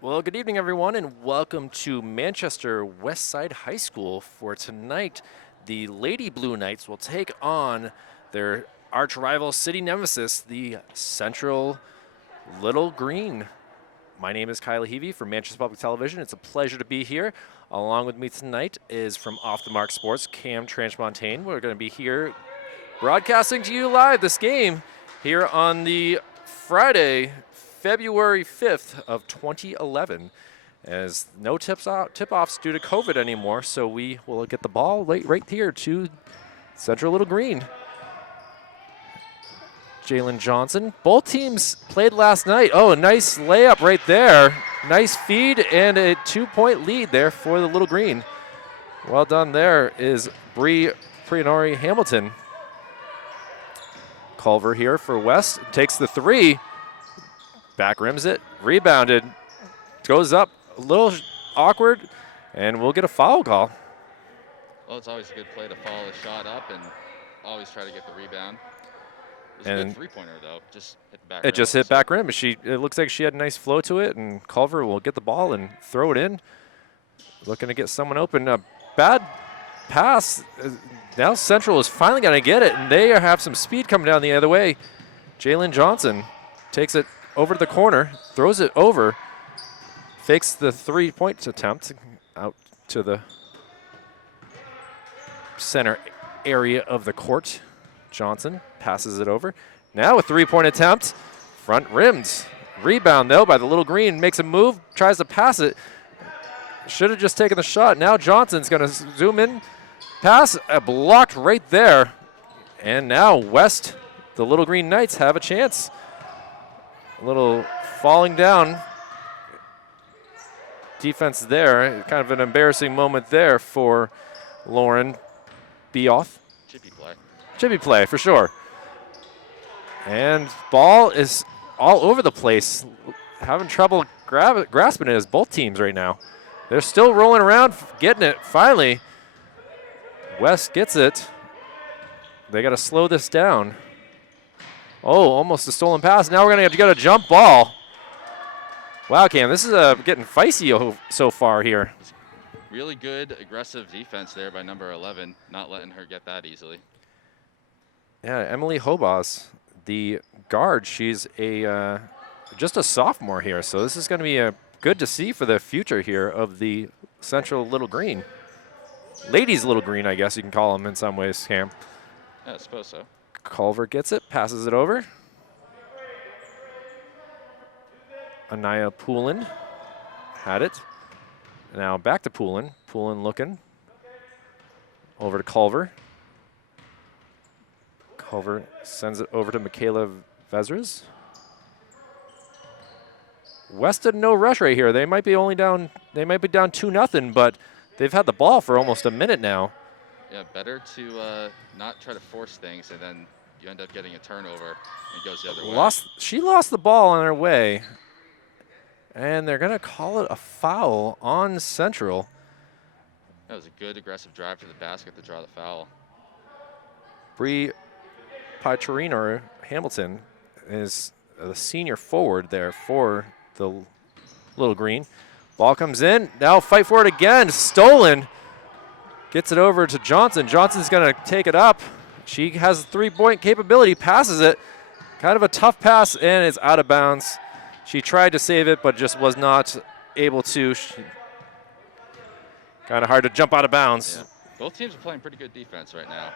Well, good evening, everyone, and welcome to Manchester Westside High School. For tonight, the Lady Blue Knights will take on their arch rival city nemesis, the Central Little Green. My name is Kyle Heavey from Manchester Public Television. It's a pleasure to be here. Along with me tonight is from Off the Mark Sports, Cam Transmontane. We're going to be here broadcasting to you live this game here on the Friday, February 5th of 2011, as no tip-offs due to COVID anymore, so we will get the ball right here to Central Little Green. Jalen Johnson. Both teams played last night. Oh, a nice layup right there. Nice feed and a 2-point lead there for the Little Green. Well done there is Bree Prianori Hamilton. Culver here for West. Takes the three. Back rims it. Rebounded. Goes up a little awkward, and we'll get a foul call. Well, it's always a good play to follow the shot up and always try to get the rebound. It was a good three-pointer, though. Just hit the back rim. It just hit back rim. It looks like she had a nice flow to it, and Culver will get the ball and throw it in. Looking to get someone open. A bad pass. Now Central is finally going to get it, and they have some speed coming down the other way. Jalen Johnson takes it over to the corner, throws it over, fakes the three-point attempt out to the center area of the court. Johnson passes it over. Now a three-point attempt, front rimmed. Rebound, though, by the Little Green. Makes a move, tries to pass it. Should have just taken the shot. Now Johnson's going to zoom in. Pass blocked right there. And now West, the Little Green Knights, have a chance. A little falling down defense there. Kind of an embarrassing moment there for Lauren Beoff. Chippy play, for sure. And ball is all over the place. Having trouble grasping it as both teams right now. They're still rolling around, getting it. Finally, West gets it. They got to slow this down. Oh, almost a stolen pass. Now we're going to get a jump ball. Wow, Cam, this is getting feisty so far here. Really good, aggressive defense there by number 11, not letting her get that easily. Yeah, Emily Hobos, the guard, she's just a sophomore here, so this is going to be good to see for the future here of the Central Little Green. Ladies Little Green, I guess you can call them in some ways, Cam. Yeah, I suppose so. Culver gets it, passes it over. Anaya Poulin had it. Now back to Poulin. Poulin looking. Over to Culver. Culver sends it over to Michaela Vezras. West in no rush right here. They might be down 2-0, but they've had the ball for almost a minute now. Yeah, better to not try to force things, and then you end up getting a turnover, and it goes the other way. She lost the ball on her way, and they're going to call it a foul on Central. That was a good aggressive drive to the basket to draw the foul. Bree Pietrino Hamilton is the senior forward there for the Little Green. Ball comes in. Now fight for it again. Stolen. Gets it over to Johnson. Johnson's going to take it up. She has three-point capability. Passes it. Kind of a tough pass, and it's out of bounds. She tried to save it, but just was not able to. Kind of hard to jump out of bounds. Yeah. Both teams are playing pretty good defense right now.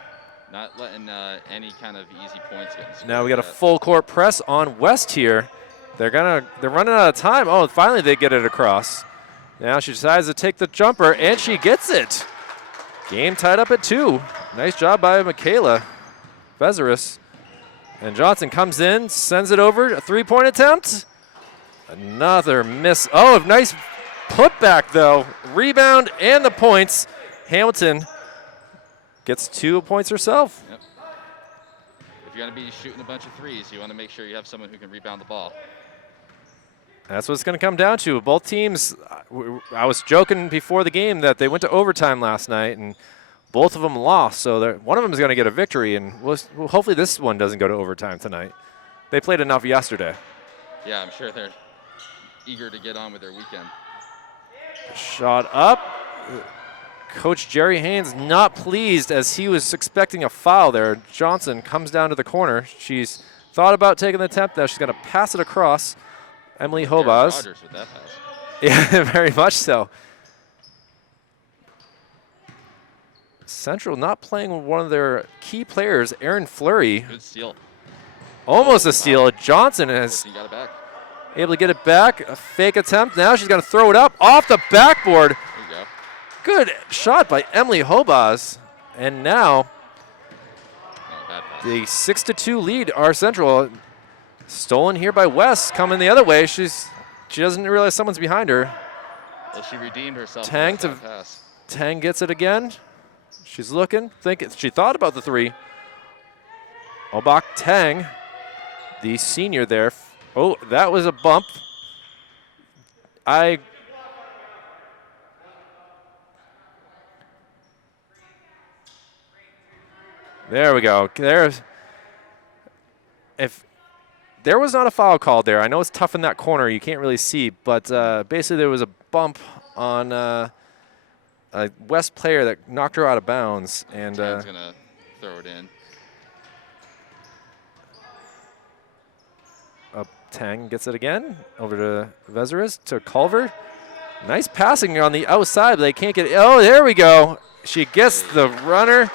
Not letting any kind of easy points get in. Now we got a full court press on West here. They're running out of time. Oh, finally they get it across. Now she decides to take the jumper, and she gets it. Game tied up at 2. Nice job by Michaela Vezras. And Johnson comes in, sends it over. A three-point attempt. Another miss. Oh, nice putback, though. Rebound and the points. Hamilton gets 2 points herself. Yep. If you're going to be shooting a bunch of threes, you want to make sure you have someone who can rebound the ball. That's what it's going to come down to. Both teams, I was joking before the game that they went to overtime last night, and both of them lost. So one of them is going to get a victory, and hopefully this one doesn't go to overtime tonight. They played enough yesterday. Yeah, I'm sure they're eager to get on with their weekend. Shot up. Coach Jerry Haynes not pleased as he was expecting a foul there. Johnson comes down to the corner. She's thought about taking the attempt. Now she's going to pass it across. Emily Hobaz. Rogers with that pass. Yeah, very much so. Central not playing one of their key players, Aaron Fleury. Good steal. Almost a steal. Johnson is Got it back. able to get it back. A fake attempt. Now she's going to throw it up off the backboard. There you go. Good shot by Emily Hobaz. And now Bad pass. the 6-2 lead are Central. Stolen here by West, coming the other way. She doesn't realize someone's behind her. Well, she redeemed herself. Tang with to that pass. Tang gets it again. She's looking, she thought about the three. Obak Tang, the senior there. Oh, that was a bump. There we go. If there was not a foul called there, I know it's tough in that corner. You can't really see, but basically there was a bump on a West player that knocked her out of bounds. And Tang's going to throw it in. Tang gets it again. Over to Vezeris, to Culver. Nice passing on the outside, but they can't get it. Oh, there we go. She gets the runner.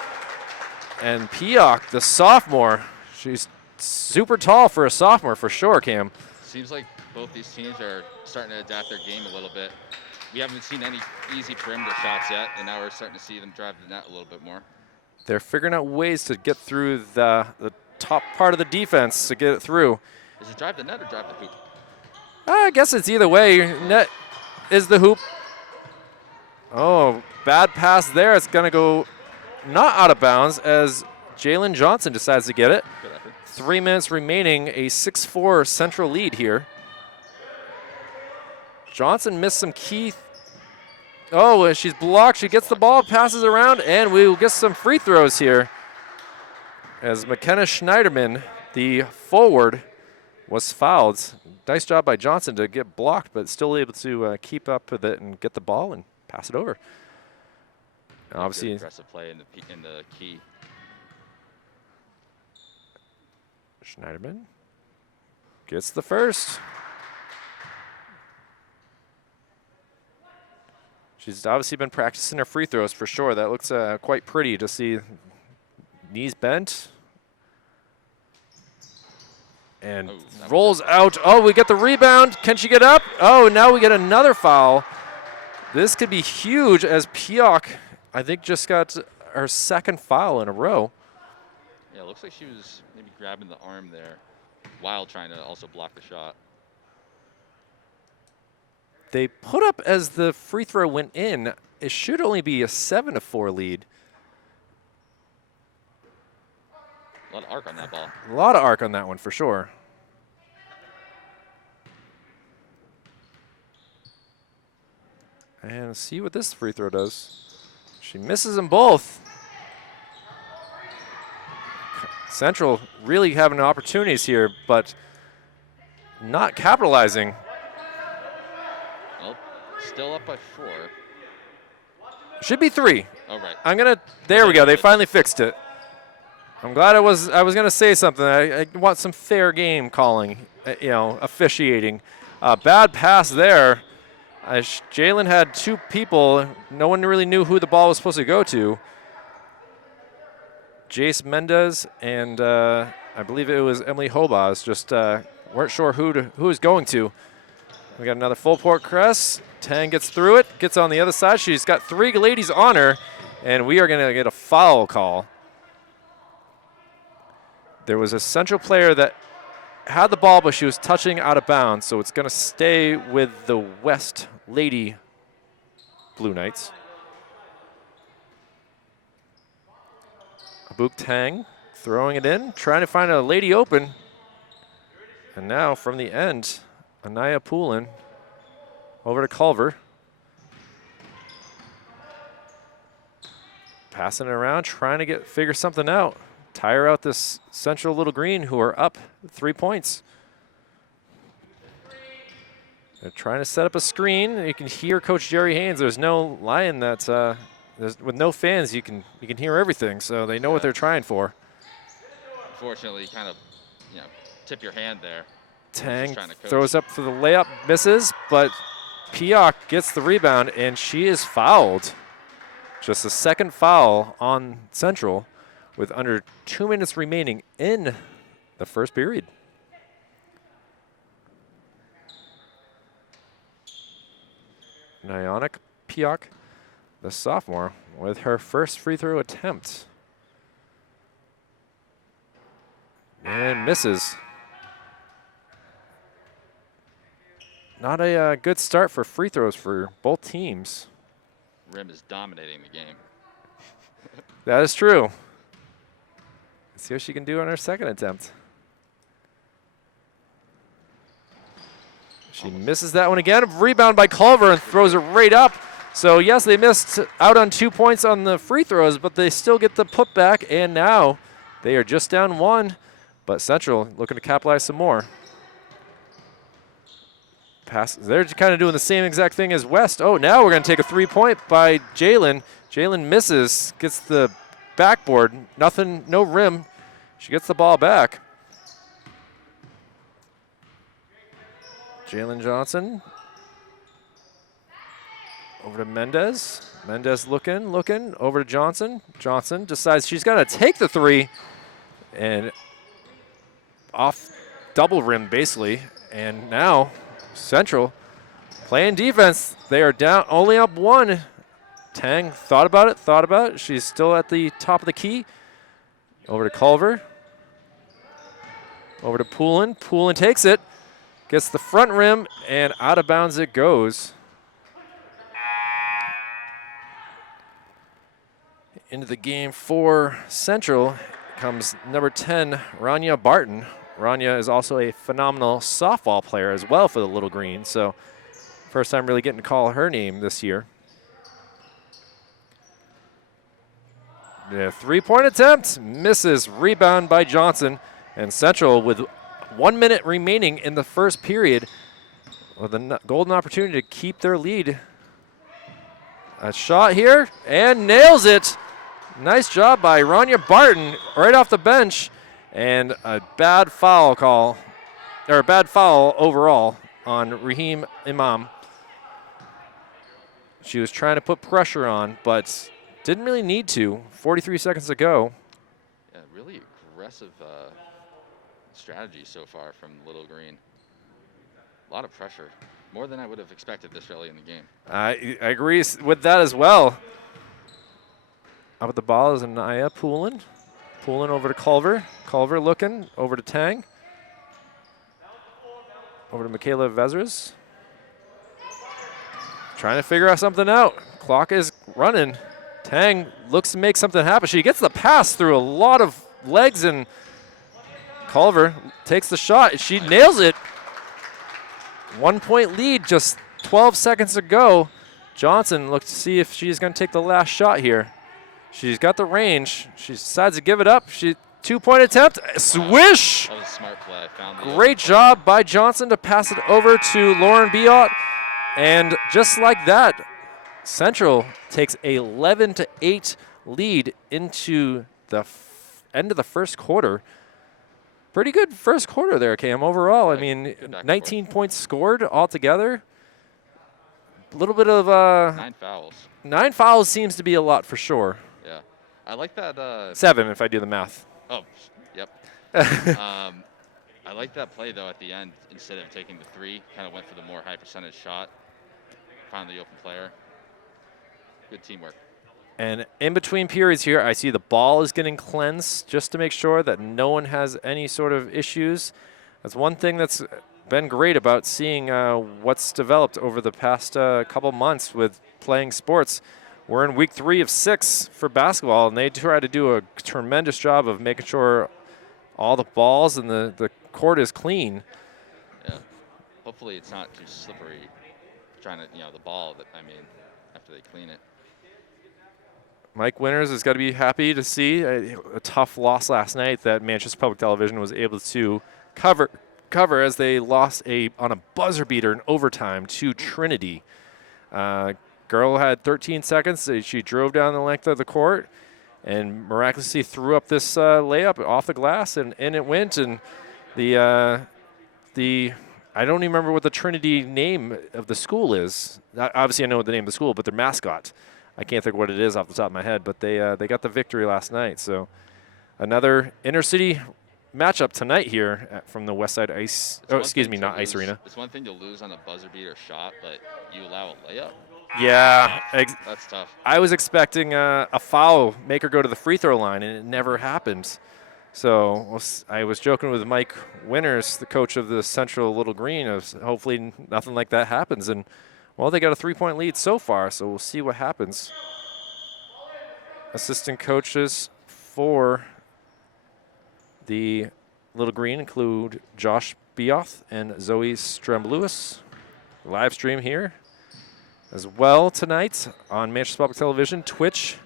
And Pioch, the sophomore, she's super tall for a sophomore for sure, Cam. Seems like both these teams are starting to adapt their game a little bit. We haven't seen any easy perimeter shots yet, and now we're starting to see them drive the net a little bit more. They're figuring out ways to get through the top part of the defense to get it through. Is it drive the net or drive the hoop? I guess it's either way. Net is the hoop. Oh, bad pass there. It's going to go not out of bounds as Jalen Johnson decides to get it. Good effort. 3 minutes remaining, a 6-4 Central lead here. Johnson missed some key. Oh, she's blocked. She gets the ball, passes around, and we will get some free throws here. As McKenna Schneiderman, the forward, was fouled. Nice job by Johnson to get blocked, but still able to keep up with it and get the ball and pass it over. Obviously, aggressive play in the key. Schneiderman gets the first. She's obviously been practicing her free throws for sure. That looks quite pretty to see. Knees bent. And rolls out. Oh, we get the rebound. Can she get up? Oh, now we get another foul. This could be huge as Pioch, I think, just got her second foul in a row. Yeah, it looks like she was maybe grabbing the arm there while trying to also block the shot. They put up as the free throw went in. It should only be a 7-4 lead. A lot of arc on that ball. A lot of arc on that one for sure. And see what this free throw does. She misses them both. Central really having opportunities here, but not capitalizing. Well, still up by 4. Should be 3. Oh, right. There we go. They finally fixed it. I'm glad I was going to say something. I want some fair game calling, officiating. Bad pass there. Jalen had 2 people. No one really knew who the ball was supposed to go to. Jace Mendez and I believe it was Emily Hobaz. Just weren't sure who was going to. We got another full court press. Tang gets through it, gets on the other side. She's got 3 ladies on her, and we are going to get a foul call. There was a Central player that had the ball, but she was touching out of bounds, so it's going to stay with the West Lady Blue Knights. Abuk Tang throwing it in, trying to find a lady open. And now from the end, Anaya Poulin over to Culver. Passing it around, trying to figure something out. Tire out this Central Little Green who are up 3 points. They're trying to set up a screen. You can hear Coach Jerry Haynes. There's no lying that with no fans, you can hear everything. So they know what they're trying for. Unfortunately, you kind of, tip your hand there. Tang throws up for the layup, misses, but Pioch gets the rebound, and she is fouled. Just a second foul on Central with under 2 minutes remaining in the first period. Nyonic Pioch, the sophomore, with her first free throw attempt. And misses. Not a good start for free throws for both teams. Rim is dominating the game. That is true. Let's see what she can do on her second attempt. She misses that one again. Rebound by Culver and throws it right up. So yes, they missed out on 2 points on the free throws, but they still get the putback, and now they are just down 1. But Central looking to capitalize some more. Pass. They're kind of doing the same exact thing as West. Oh, now we're going to take a 3-point by Jalen. Jalen misses, gets the backboard. Nothing, no rim. She gets the ball back. Jalen Johnson. Over to Mendez. Mendez looking. Over to Johnson. Johnson decides she's going to take the 3. And off double rim, basically. And now Central playing defense. They are down, only up 1. Tang thought about it. She's still at the top of the key. Over to Culver. Over to Poulin. Poulin takes it. Gets the front rim, and out of bounds it goes. Into the game for Central comes number 10, Rania Barton. Rania is also a phenomenal softball player as well for the Little Green, so first time really getting to call her name this year. The 3-point attempt misses. Rebound by Johnson, and Central with 1 minute remaining in the first period with a golden opportunity to keep their lead. A shot here, and nails it. Nice job by Rania Barton right off the bench, and a bad foul call, or a bad foul overall on Raheem Imam. She was trying to put pressure on, but didn't really need to. 43 seconds to go. Yeah, really aggressive strategy so far from Little Green. A lot of pressure, more than I would have expected this early in the game. I agree with that as well. Up at the ball is Anaya Poulin. Poulin over to Culver. Culver looking over to Tang. Over to Michaela Vezras. Trying to figure out something out. Clock is running. Tang looks to make something happen. She gets the pass through a lot of legs, and Culver takes the shot. She nails it. 1 point lead, just 12 seconds to go. Johnson looks to see if she's going to take the last shot here. She's got the range. She decides to give it up. 2-point attempt. Swish! That was a smart play. Great job by Johnson to pass it over to Lauren Biot. And just like that, Central takes a 11-8 lead into the end of the first quarter. Pretty good first quarter there, Cam, overall. I mean, 19 points scored altogether. A little bit of 9 fouls. 9 fouls seems to be a lot for sure. Yeah. I like that. 7 if I do the math. Oh, yep. I like that play, though, at the end. Instead of taking the 3, kind of went for the more high percentage shot. Found the open player. Good teamwork. And in between periods here, I see the ball is getting cleansed just to make sure that no one has any sort of issues. That's one thing that's been great about seeing what's developed over the past couple months with playing sports. We're in week 3 of 6 for basketball, and they try to do a tremendous job of making sure all the balls and the court is clean. Yeah. Hopefully it's not too slippery trying to, the ball, after they clean it. Mike Winters has got to be happy to see a tough loss last night that Manchester Public Television was able to cover cover as they lost on a buzzer beater in overtime to Trinity. Girl had 13 seconds. She drove down the length of the court and miraculously threw up this layup off the glass, and in it went. And the I don't even remember what the Trinity name of the school is. Obviously, I know the name of the school, but their mascot, I can't think what it is off the top of my head. But they got the victory last night. So another inner-city matchup tonight here from the Westside Ice. Oh, excuse me, not Ice Arena. It's one thing to lose on a buzzer beater shot, but you allow a layup. Yeah, that's tough. I was expecting a foul, make her go to the free throw line, and it never happened. So I was joking with Mike Winters, the coach of the Central Little Green, of hopefully nothing like that happens. And, well, they got a 3-point lead so far, so we'll see what happens. Assistant coaches for the Little Green include Josh Beoth and Zoe Stremblewis. Live stream here as well tonight on Manchester Public Television, Twitch,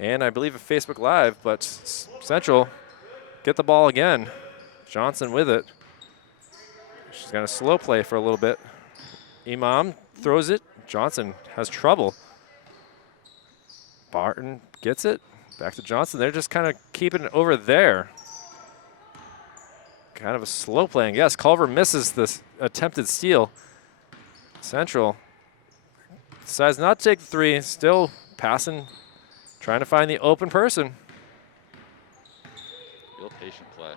and I believe a Facebook Live. But Central get the ball again. Johnson with it. She's going to slow play for a little bit. Imam throws it. Johnson has trouble. Barton gets it. Back to Johnson. They're just kind of keeping it over there. Kind of a slow playing. Yes, Culver misses this attempted steal. Central decides not to take the three. Still passing, trying to find the open person. Real patient play.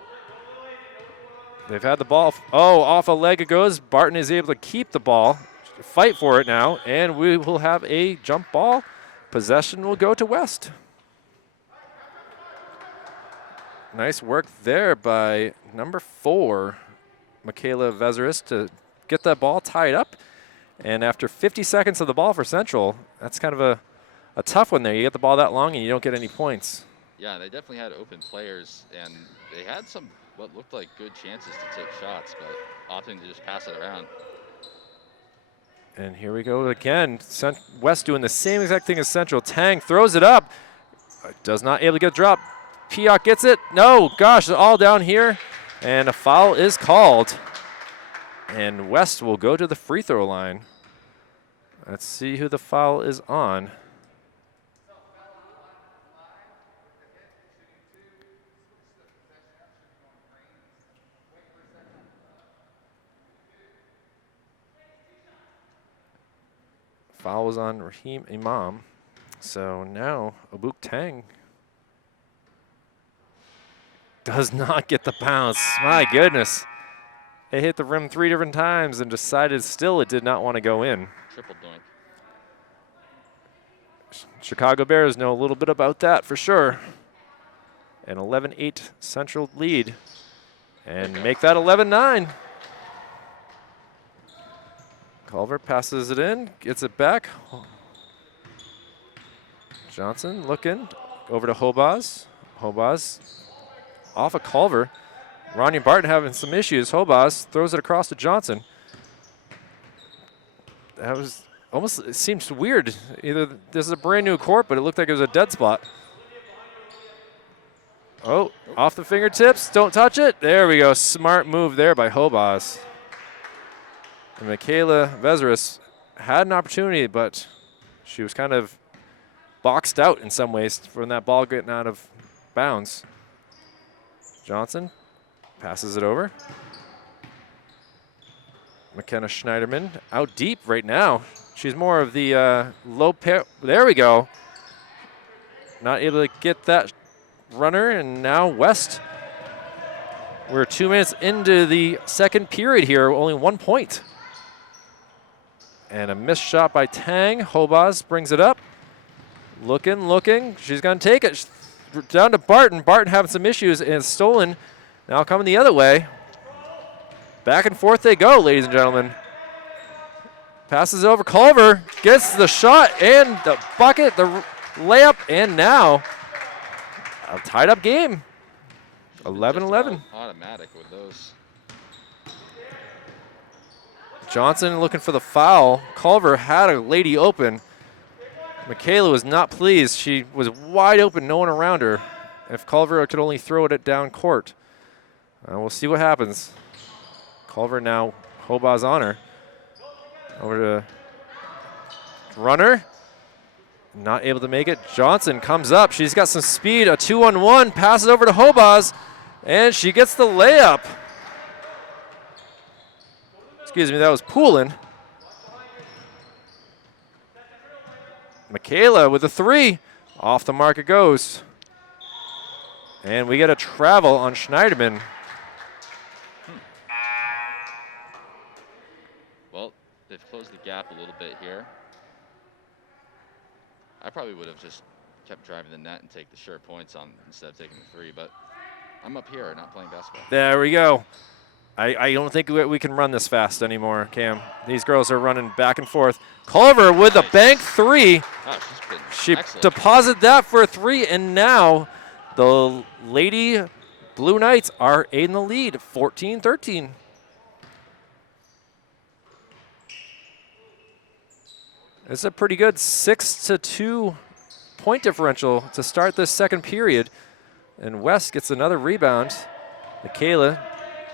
They've had the ball. Oh, off a leg it goes. Barton is able to keep the ball. Fight for it now, and we will have a jump ball. Possession will go to West. Nice work there by number 4, Michaela Vezeris, to get that ball tied up. And after 50 seconds of the ball for Central, that's kind of a tough one there. You get the ball that long and you don't get any points. Yeah, they definitely had open players, and they had some what looked like good chances to take shots, but opting to just pass it around. And here we go again. West doing the same exact thing as Central. Tang throws it up. Does not able to get dropped. Pioch gets it. No, gosh, it's all down here. And a foul is called. And West will go to the free throw line. Let's see who the foul is on. Foul was on Raheem Imam. So now Abuk Tang does not get the bounce. My goodness. It hit the rim 3 different times and decided still it did not want to go in. Triple doink. Chicago Bears know a little bit about that for sure. An 11-8 Central lead. And make that 11-9. Culver passes it in, gets it back. Johnson looking over to Hobaz. Hobaz off of Culver. Ronnie Barton having some issues. Hobaz throws it across to Johnson. That was almost, it seems weird. Either this is a brand new court, but it looked like it was a dead spot. Oh, off the fingertips. Don't touch it. There we go. Smart move there by Hobaz. And Michaela Vezeris had an opportunity, but she was kind of boxed out in some ways from that ball getting out of bounds. Johnson passes it over. McKenna Schneiderman out deep right now. She's more of the low pair. There we go. Not able to get that runner, and now West. We're 2 minutes into the second period here, only 1 point. And a missed shot by Tang. Hobaz brings it up. Looking. She's going to take it. Down to Barton. Barton having some issues and stolen. Now coming the other way. Back and forth they go, ladies and gentlemen. Passes over. Culver gets the shot and the bucket, the layup, and now a tied up game. 11-11. Automatic with those. Johnson looking for the foul. Culver had a lady open. Michaela was not pleased. She was wide open, no one around her. If Culver could only throw it down court. We'll see what happens. Culver now, Hobah's on her. Over to runner. Not able to make it. Johnson comes up. She's got some speed. A 2-on-1. Passes over to Hobah's. And she gets the layup. Excuse me, that was Poulin. Michaela with a 3. Off the mark it goes. And we get a travel on Schneiderman. Well, they've closed the gap a little bit here. I probably would have just kept driving the net and take the sure points on instead of taking the 3, but I'm up here, not playing basketball. There we go. I don't think we can run this fast anymore, Cam. These girls are running back and forth. Culver with a bank 3. Oh, She excellent. deposited that for a 3, and now the Lady Blue Knights are in the lead, 14-13. It's a pretty good 6-2 point differential to start this second period. And West gets another rebound. Michaela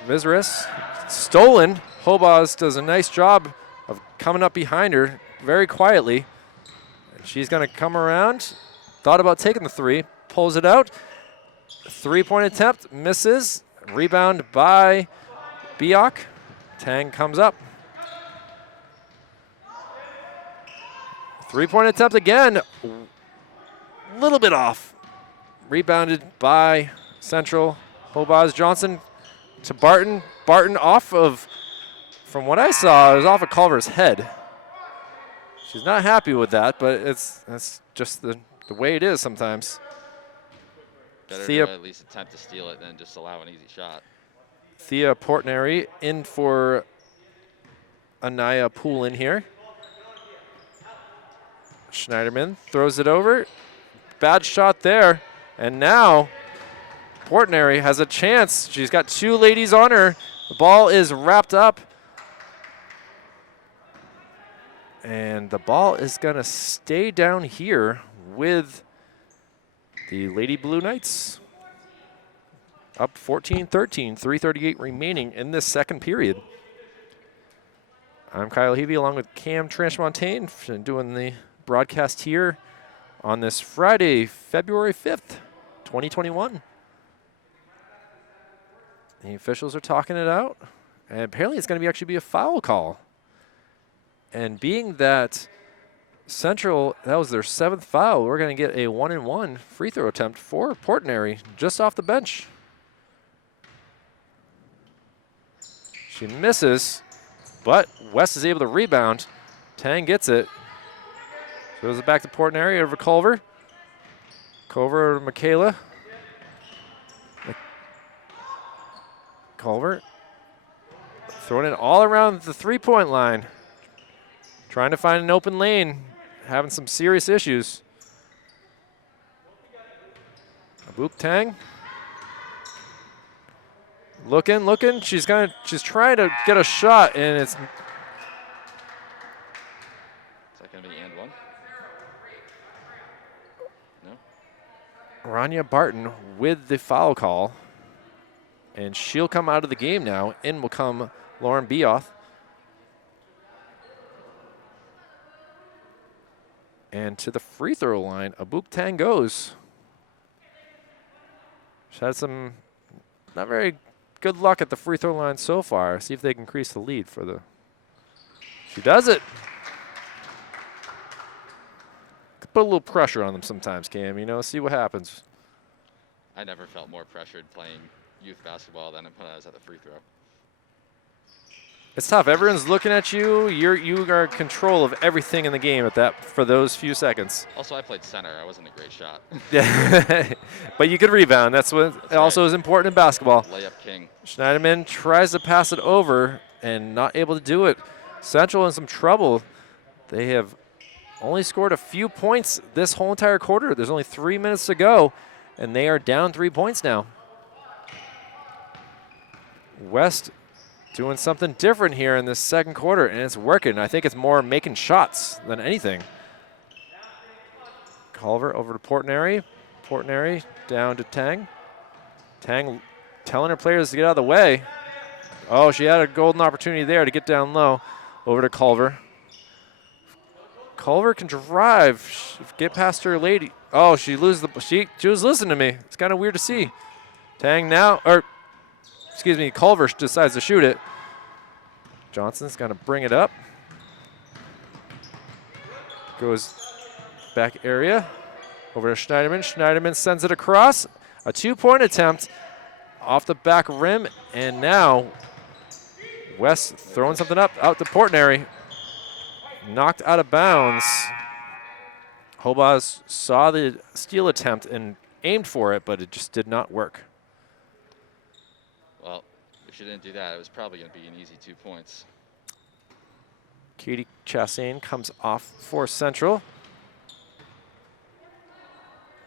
Vizris, stolen. Hobah's does a nice job of coming up behind her very quietly. And she's going to come around. Thought about taking the 3, pulls it out. 3-point attempt, misses. Rebound by Biak. Tang comes up. 3-point attempt again. A little bit off. Rebounded by Central. Hobah's Johnson to Barton. Barton off of, from what I saw, it was off of Culver's head. She's not happy with that, but that's just the way it is sometimes. Better Thea, to at least attempt to steal it than just allow an easy shot. Thea Portnery in for Anaya Poulin here. Schneiderman throws it over. Bad shot there. And now Portnery has a chance. She's got 2 ladies on her. The ball is wrapped up. And the ball is going to stay down here with the Lady Blue Knights. Up 14-13, 3:38 remaining in this second period. I'm Kyle Hebe along with Cam Tranchmontaine doing the broadcast here on this Friday, February 5th, 2021. The officials are talking it out, and apparently it's going to actually be a foul call. And being that Central, that was their 7th foul, we're going to get a 1-and-1 free throw attempt for Portnery just off the bench. She misses, but West is able to rebound. Tang gets it. Throws it back to Portnery over Culver. Culver to Michaela. Culver throwing it all around the 3-point line. Trying to find an open lane. Having some serious issues. Abouk Tang. Looking. She's trying to get a shot, and it's. Is that going to be and 1? No. Rania Barton with the foul call. And she'll come out of the game now. In will come Lauren Beoth. And to the free throw line, Abouk Tang goes. She's had some not very good luck at the free throw line so far. See if they can increase the lead for the. She does it. Put a little pressure on them sometimes, Cam. See what happens. I never felt more pressured playing youth basketball than when I was at the free throw. It's tough. Everyone's looking at you. You are in control of everything in the game for those few seconds. Also, I played center. I wasn't a great shot. Yeah, but you could rebound. That's what also is important in basketball. Layup king. Schneiderman tries to pass it over and not able to do it. Central in some trouble. They have only scored a few points this whole entire quarter. There's only 3 minutes to go, and they are down 3 points now. West doing something different here in this second quarter, and it's working. I think it's more making shots than anything. Culver over to Portnery. Portnery down to Tang. Tang telling her players to get out of the way. Oh, she had a golden opportunity there to get down low. Over to Culver. Culver can drive, get past her lady. Oh, she loses the. She was listening to me. It's kind of weird to see. Tang now, or excuse me, Culver decides to shoot it. Johnson's gonna bring it up. Goes back area. Over to Schneiderman. Schneiderman sends it across. A 2-point attempt off the back rim, and now West throwing something up out to Portnery. Knocked out of bounds. Hobaz saw the steal attempt and aimed for it, but it just did not work. Well, if she didn't do that, it was probably going to be an easy 2 points. Katie Chastain comes off for Central.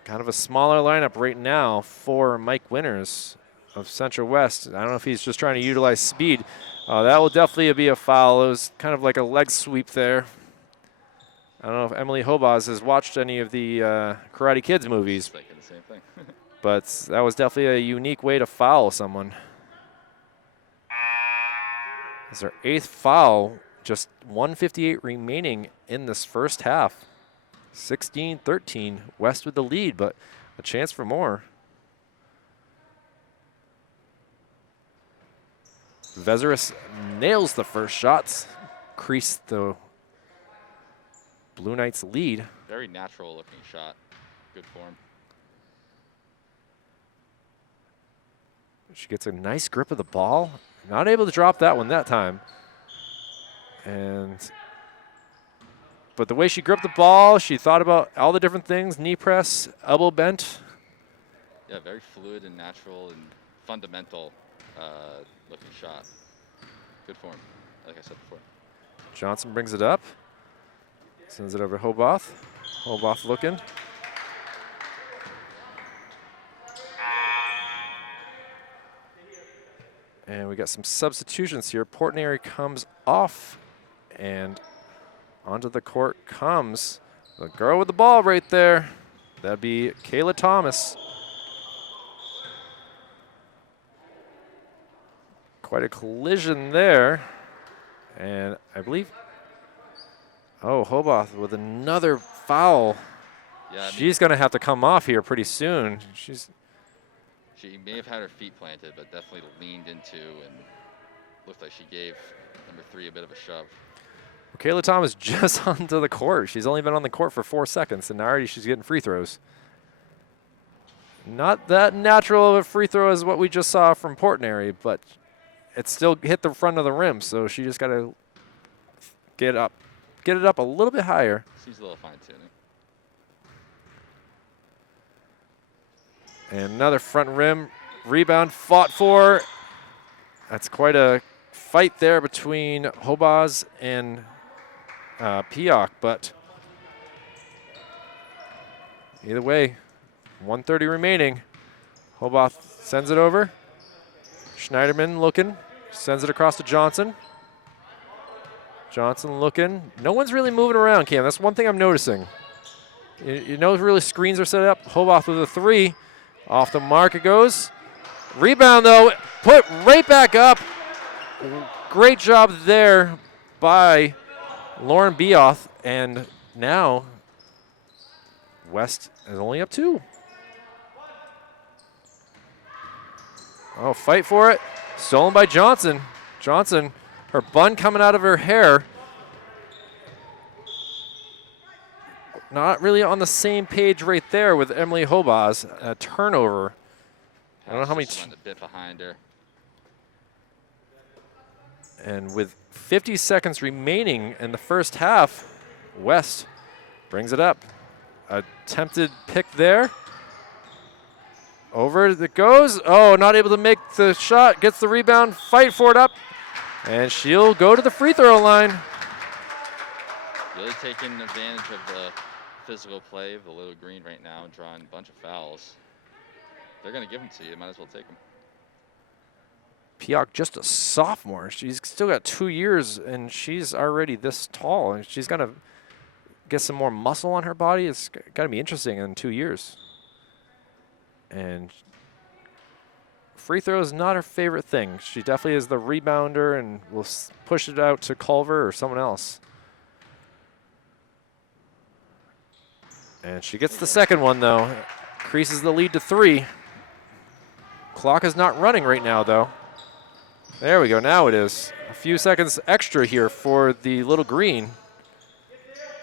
Kind of a smaller lineup right now for Mike Winters of Central West. I don't know if he's just trying to utilize speed. That will definitely be a foul. It was kind of like a leg sweep there. I don't know if Emily Hobaz has watched any of the Karate Kids movies. Thinking the same thing. But that was definitely a unique way to foul someone. It's their 8th foul, just 1:58 remaining in this first half. 16-13, West with the lead, but a chance for more. Vezeris nails the first shots, crease the Blue Knights lead. Very natural looking shot. Good form. She gets a nice grip of the ball. Not able to drop that one that time. But the way she gripped the ball, she thought about all the different things, knee press, elbow bent. Yeah, very fluid and natural and fundamental looking shot. Good form, like I said before. Johnson brings it up. Sends it over to Hobath. Hobath looking. And we got some substitutions here. Portnery comes off, and onto the court comes the girl with the ball right there. That'd be Kayla Thomas. Quite a collision there. And I believe, oh, Hobath with another foul. Yeah, she's going to have to come off here pretty soon. She may have had her feet planted, but definitely leaned into and looked like she gave number 3 a bit of a shove. Well, Kayla Thomas just onto the court. She's only been on the court for 4 seconds, and already she's getting free throws. Not that natural of a free throw as what we just saw from Portnery, but it still hit the front of the rim, so she just got to get it up a little bit higher. Seems a little fine-tuning. And another front rim rebound fought for. That's quite a fight there between Hobaz and Pioch, but either way, 1:30 remaining. Hobath sends it over. Schneiderman looking, sends it across to Johnson. Johnson looking. No one's really moving around, Cam. That's one thing I'm noticing. You know, really screens are set up. Hobath with a 3. Off the mark it goes. Rebound, though, put right back up. Great job there by Lauren Bioth. And now West is only up 2. Oh, fight for it. Stolen by Johnson. Johnson, her bun coming out of her hair. Not really on the same page right there with Emily Hobaz. A turnover. I don't know how many. Went a bit behind her. And with 50 seconds remaining in the first half, West brings it up. Attempted pick there. Over it goes. Oh, not able to make the shot. Gets the rebound. Fight for it up. And she'll go to the free throw line. Really taking advantage of the physical play of the little green right now and drawing a bunch of fouls. They're going to give them to you. Might as well take them. Pioch, just a sophomore. She's still got 2 years, and she's already this tall. And she's going to get some more muscle on her body. It's got to be interesting in 2 years. And free throw is not her favorite thing. She definitely is the rebounder and will push it out to Culver or someone else. And she gets the second one, though. Increases the lead to 3. Clock is not running right now, though. There we go. Now it is. A few seconds extra here for the Little Green.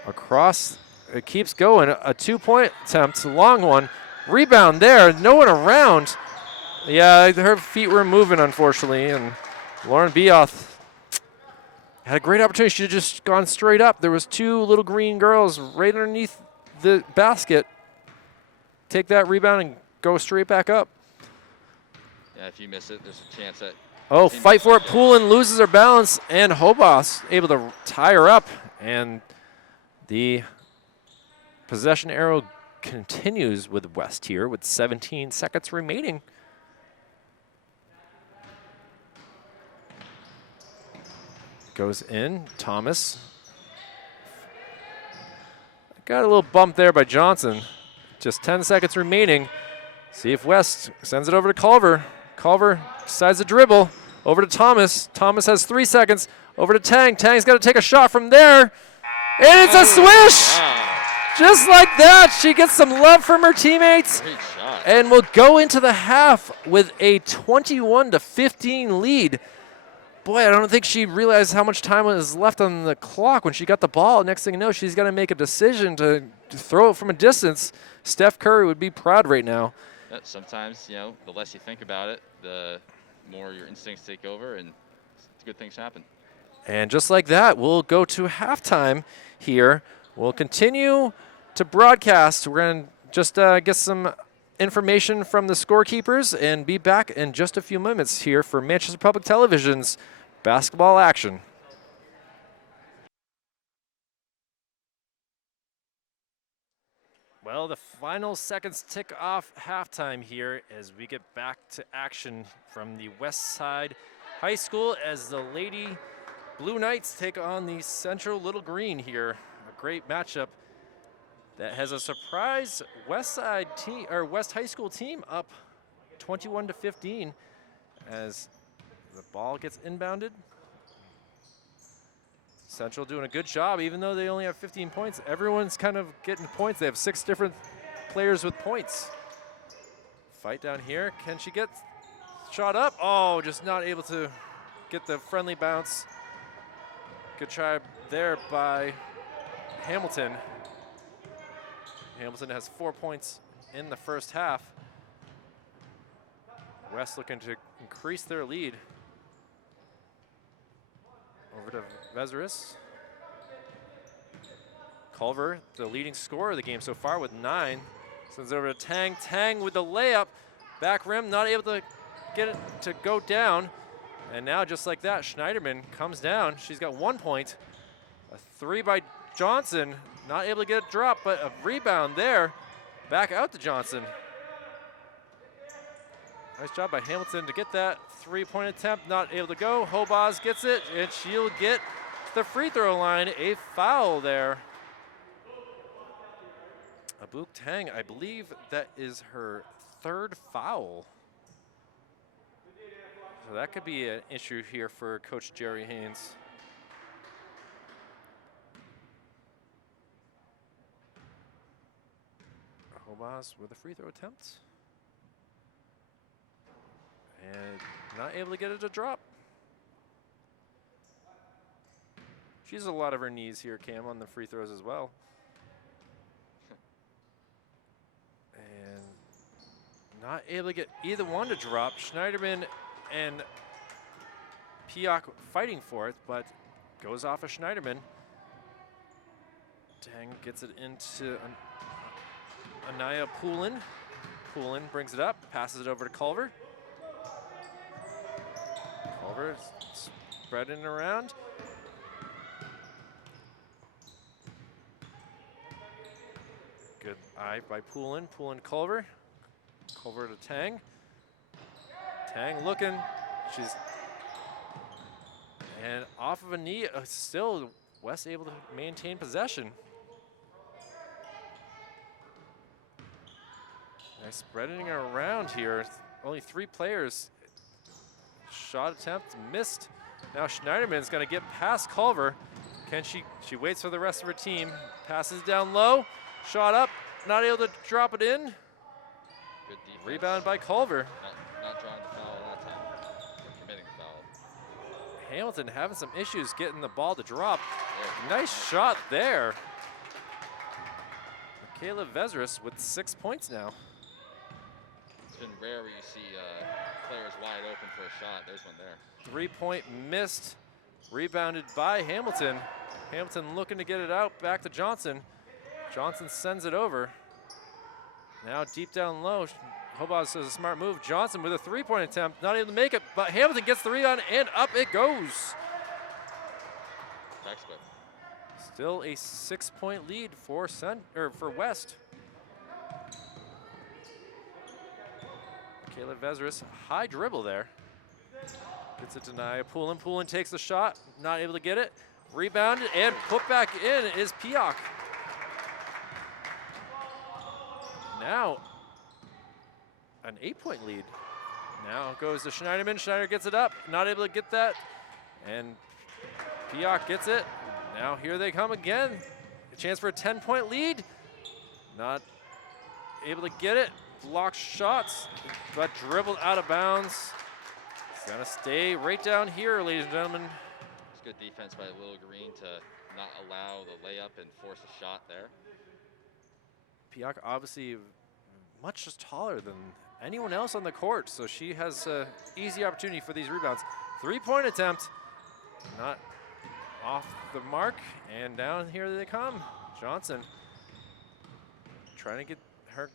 Across, it keeps going. A 2-point attempt, long one. Rebound there. No one around. Yeah, her feet were moving, unfortunately. And Lauren Beoth had a great opportunity. She should have just gone straight up. There was 2 Little Green girls right underneath the basket. Take that rebound and go straight back up. Yeah, if you miss it, there's a chance that. Oh, fight for it. Poulin loses her balance, and Hobos able to tie her up. And the possession arrow continues with West here with 17 seconds remaining. Goes in. Thomas. Got a little bump there by Johnson. Just 10 seconds remaining. See if West sends it over to Culver. Culver decides to dribble. Over to Thomas. Thomas has 3 seconds. Over to Tang. Tang's got to take a shot from there. And it's a swish! Wow. Just like that, she gets some love from her teammates. Great shot. And will go into the half with a 21-15 lead. Boy, I don't think she realized how much time was left on the clock when she got the ball. Next thing you know, she's got to make a decision to throw it from a distance. Steph Curry would be proud right now. Yeah, sometimes, the less you think about it, the more your instincts take over, and good things happen. And just like that, we'll go to halftime here. We'll continue to broadcast. We're going to just get some information from the scorekeepers and be back in just a few moments here for Manchester Public Television's basketball action. Well, the final seconds tick off halftime here as we get back to action from the West Side High School as the Lady Blue Knights take on the Central Little Green here. A great matchup that has a surprise West Side team or West High School team up 21-15 as the ball gets inbounded. Central doing a good job, even though they only have 15 points. Everyone's kind of getting points. They have 6 different players with points. Fight down here. Can she get shot up? Oh, just not able to get the friendly bounce. Good try there by Hamilton. Hamilton has 4 points in the first half. West looking to increase their lead. Over to Vezeris. Culver, the leading scorer of the game so far with 9. Sends it over to Tang. Tang with the layup. Back rim, not able to get it to go down. And now just like that, Schneiderman comes down. She's got 1 point. A 3 by Johnson. Not able to get a drop, but a rebound there. Back out to Johnson. Nice job by Hamilton to get that 3-point attempt. Not able to go. Hobos gets it, and she'll get the free throw line. A foul there. Abuk Tang, I believe that is her 3rd foul. So that could be an issue here for Coach Jerry Haynes. Hobos with a free throw attempt. And not able to get it to drop. She's a lot of her knees here, Cam, on the free throws as well. And not able to get either one to drop. Schneiderman and Piak fighting for it, but goes off of Schneiderman. Tang gets it into Anaya Poulin. Poulin brings it up, passes it over to Culver. Culver spreading it around. Good eye by Poulin. Poulin Culver. Culver to Tang. Tang looking. She's and off of a knee. Still West able to maintain possession. Nice spreading it around here. Only 3 players shot attempt missed. Now Schneiderman's going to get past Culver. Can she waits for the rest of her team. Passes down low. Shot up. Not able to drop it in. Good defense. Rebound by Culver. Not drawing the foul that time. Or committing the foul. Hamilton having some issues getting the ball to drop. Yeah. Nice shot there. Michaela Vezris with 6 points now. It's been rare where you see players wide open for a shot. There's one there. 3-point missed. Rebounded by Hamilton. Hamilton looking to get it out. Back to Johnson. Johnson sends it over. Now deep down low. Hobos says a smart move. Johnson with a 3-point attempt. Not able to make it, but Hamilton gets the rebound and up it goes. Back split. Still a 6-point lead for West. Caleb Vezris, high dribble there. Gets it denied. Poulin takes the shot, not able to get it. Rebounded and put back in is Piak. Now, an 8-point lead. Now goes to Schneiderman. Schneider gets it up, not able to get that. And Piak gets it. Now here they come again. A chance for a 10-point lead. Not able to get it. Blocked shots, but dribbled out of bounds. It's gonna stay right down here, ladies and gentlemen. It's good defense by Little Green to not allow the layup and force a shot there. Piak obviously much taller than anyone else on the court, so she has an easy opportunity for these rebounds. 3-point attempt, not off the mark, and down here they come. Johnson trying to get her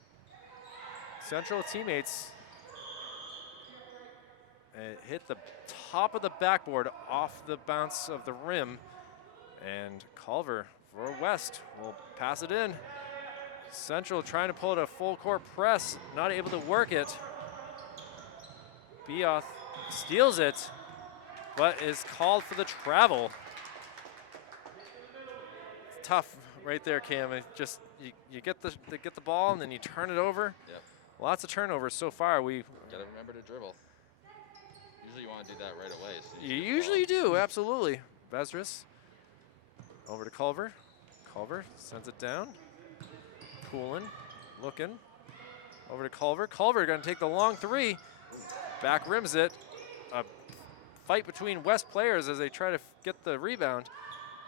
Central teammates. It hit the top of the backboard off the bounce of the rim, and Culver for West will pass it in. Central trying to pull it a full court press, not able to work it. Bioth steals it, but is called for the travel. It's tough right there, Cam. It just you get the ball and then you turn it over. Yep. Lots of turnovers so far. We gotta remember to dribble. Usually you want to do that right away. You usually do, absolutely. Vezris over to Culver. Culver sends it down. Poulin looking over to Culver. Culver going to take the long three. Back rims it. A fight between West players as they try to get the rebound.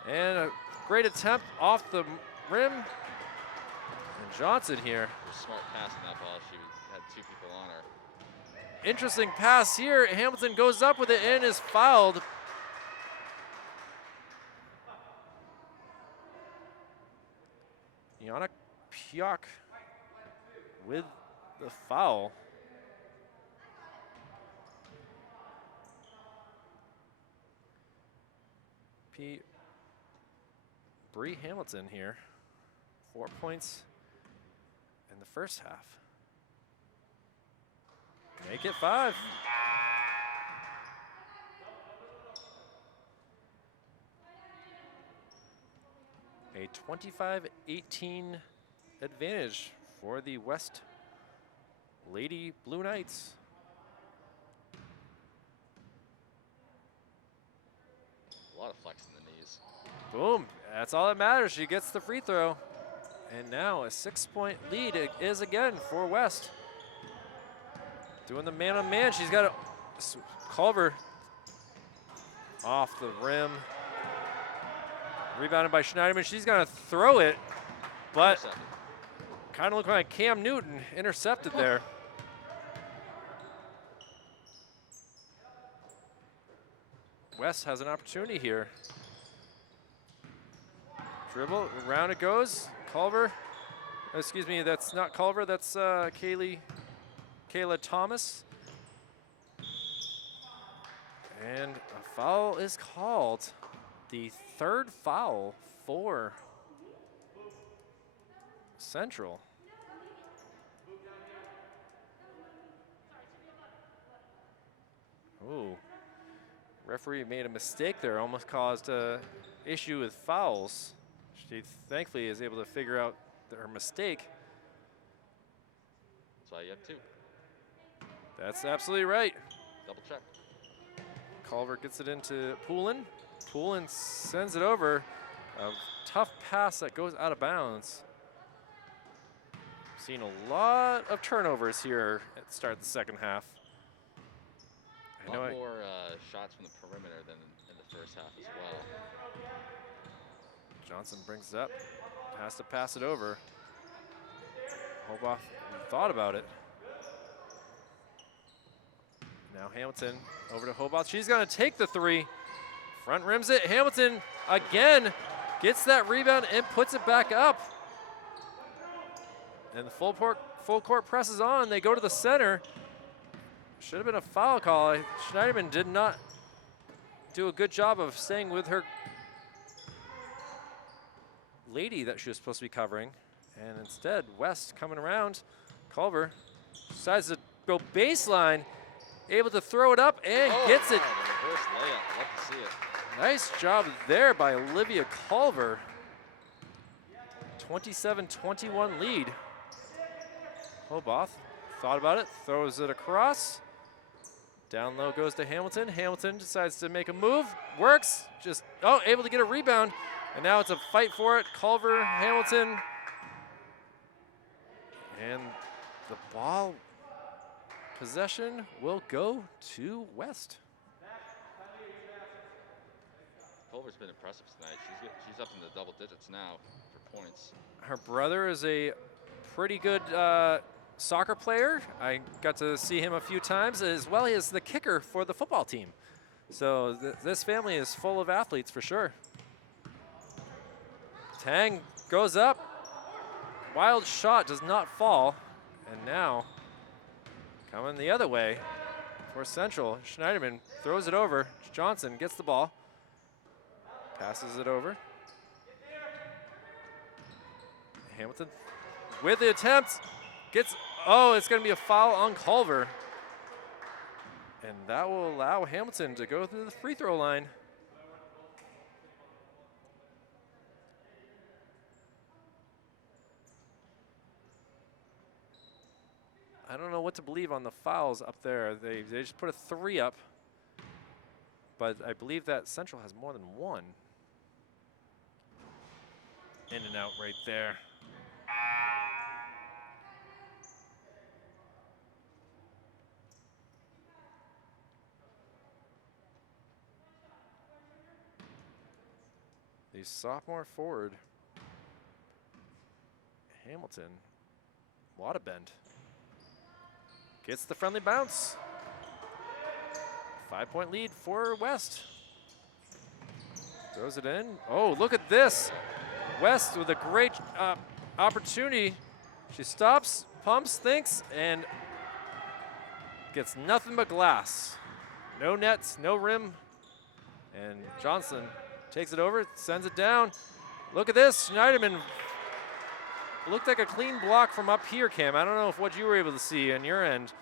And a great attempt off the rim. And Johnson here. Smart pass in that ball. She had 2 people on her. Interesting pass here. Hamilton goes up with it and is fouled. Yana Piak with the foul. Bree Hamilton here. 4 points in the first half. Make it 5. A 25-18 advantage for the West Lady Blue Knights. A lot of flex in the knees. Boom, that's all that matters. She gets the free throw. And now a 6-point lead is again for West. Doing the man-on-man, she's got a Culver off the rim. Rebounded by Schneiderman. She's gonna throw it, but kind of looking like Cam Newton intercepted there. West has an opportunity here. Dribble, around it goes. Culver, excuse me, that's not Culver, that's Kayla Thomas. And a foul is called. The 3rd foul for Central. Ooh, referee made a mistake there, almost caused an issue with fouls. She thankfully is able to figure out her mistake. That's why you have 2. That's absolutely right. Double check. Culver gets it into Poulin. Poulin sends it over. A tough pass that goes out of bounds. Seen a lot of turnovers here at the start of the second half. A lot more shots from the perimeter than in the first half as well. Johnson brings it up, has to pass it over. Hoboth thought about it. Now Hamilton over to Hoboth. She's going to take the three. Front rims it. Hamilton again gets that rebound and puts it back up. And the full court presses on. They go to the center. Should have been a foul call. Schneiderman did not do a good job of staying with her lady that she was supposed to be covering. And instead, West coming around. Culver decides to go baseline, able to throw it up and gets it. Reverse layup. Love to see it. Nice job there by Olivia Culver. 27-21 lead. Hoboth thought about it, throws it across. Down low goes to Hamilton. Hamilton decides to make a move, works, just, able to get a rebound. And now it's a fight for it. Culver, Hamilton. And the ball possession will go to West. Culver's been impressive tonight. She's up in the double digits now for points. Her brother is a pretty good soccer player. I got to see him a few times, as well as the kicker for the football team. So this family is full of athletes for sure. Tang goes up. Wild shot does not fall. And now coming the other way for Central. Schneiderman throws it over. Johnson gets the ball. Passes it over. Hamilton with the attempt. Gets, it's going to be a foul on Culver. And that will allow Hamilton to go through the free throw line. I don't know what to believe on the fouls up there. They just put a 3 up. But I believe that Central has more than one. In and out right there. The sophomore forward, Hamilton, Wadabend, gets the friendly bounce. 5-point lead for West. Throws it in. Oh, look at this. West with a great opportunity. She stops, pumps, thinks, and gets nothing but glass. No nets, no rim. And Johnson takes it over, sends it down. Look at this, Schneiderman. Looked like a clean block from up here, Cam. I don't know if what you were able to see on your end,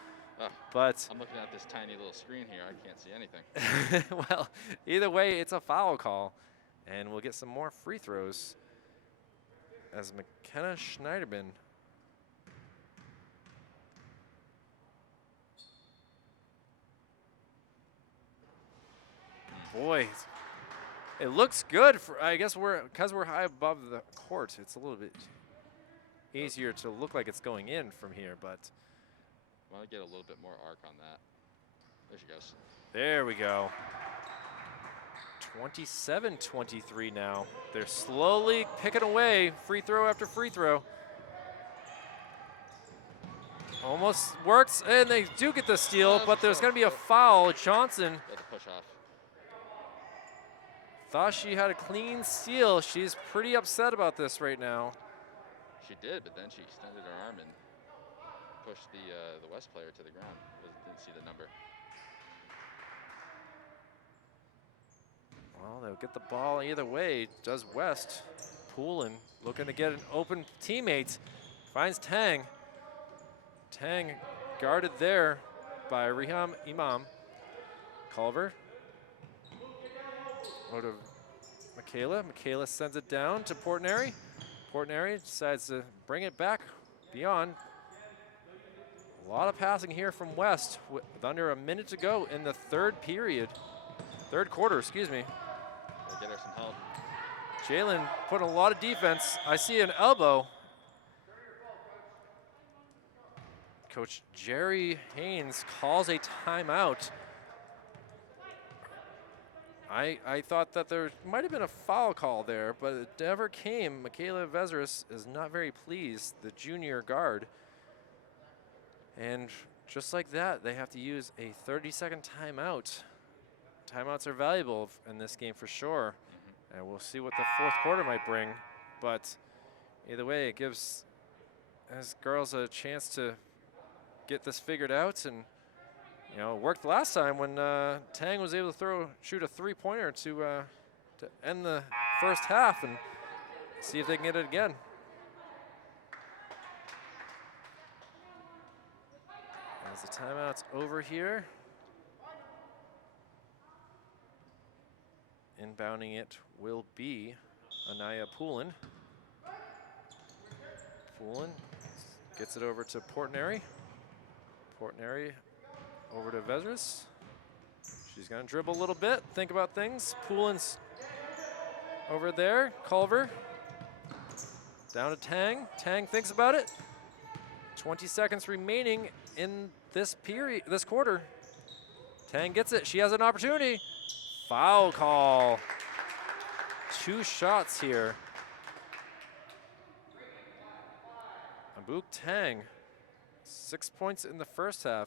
but I'm looking at this tiny little screen here. I can't see anything. well, either way, it's a foul call, and we'll get some more free throws as McKenna Schneiderman boy, it looks good. I guess because we're high above the court, it's a little bit easier to look like it's going in from here, but I want to get a little bit more arc on that. There she goes. There we go. 27-23 now. They're slowly picking away, free throw after free throw. Almost works, and they do get the steal, but there's going to be a foul. Johnson Push off. thought she had a clean steal. She's pretty upset about this right now. She did, but then she extended her arm and pushed the West player to the ground. Didn't see the number. Well, they'll get the ball either way. Does West. Poulin looking to get an open teammate. Finds Tang. Tang guarded there by Riham Imam. Culver. Go to Michaela. Michaela sends it down to Portnary. Portnary decides to bring it back beyond. A lot of passing here from West with under a minute to go in the third period. Third quarter, excuse me. Gotta get her some help. Jalen put a lot of defense. I see an elbow. Coach Jerry Haynes calls a timeout. I thought that there might have been a foul call there, but it never came. Michaela Vezeris is not very pleased, the junior guard. And just like that, they have to use a 30-second timeout. Timeouts are valuable in this game for sure. And we'll see what the fourth quarter might bring. But either way, it gives us girls a chance to get this figured out. And you know, it worked last time when Tang was able to shoot a three-pointer to end the first half, and see if they can get it again. As the timeout's over here. Inbounding it will be Anaya Poulin. Poulin gets it over to Portneri. Portneri over to Vezeris. She's gonna dribble a little bit, think about things. Poulin's over there. Culver down to Tang. Tang thinks about it. 20 seconds remaining in this period, this quarter. Tang gets it. She has an opportunity. Foul call. 2 shots here. Abuk Tang, 6 points in the first half.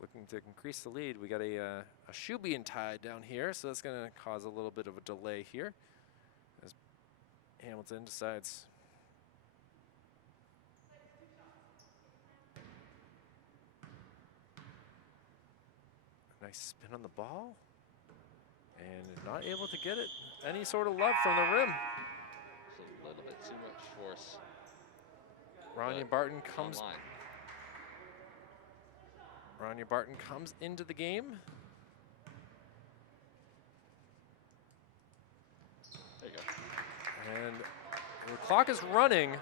Looking to increase the lead. We got a shoe being tied down here, so that's going to cause a little bit of a delay here as Hamilton decides. Nice spin on the ball, and not able to get it any sort of love from the rim. It's a little bit too much force. Rania Barton comes. Online. Rania Barton comes into the game. There you go. And the clock is running.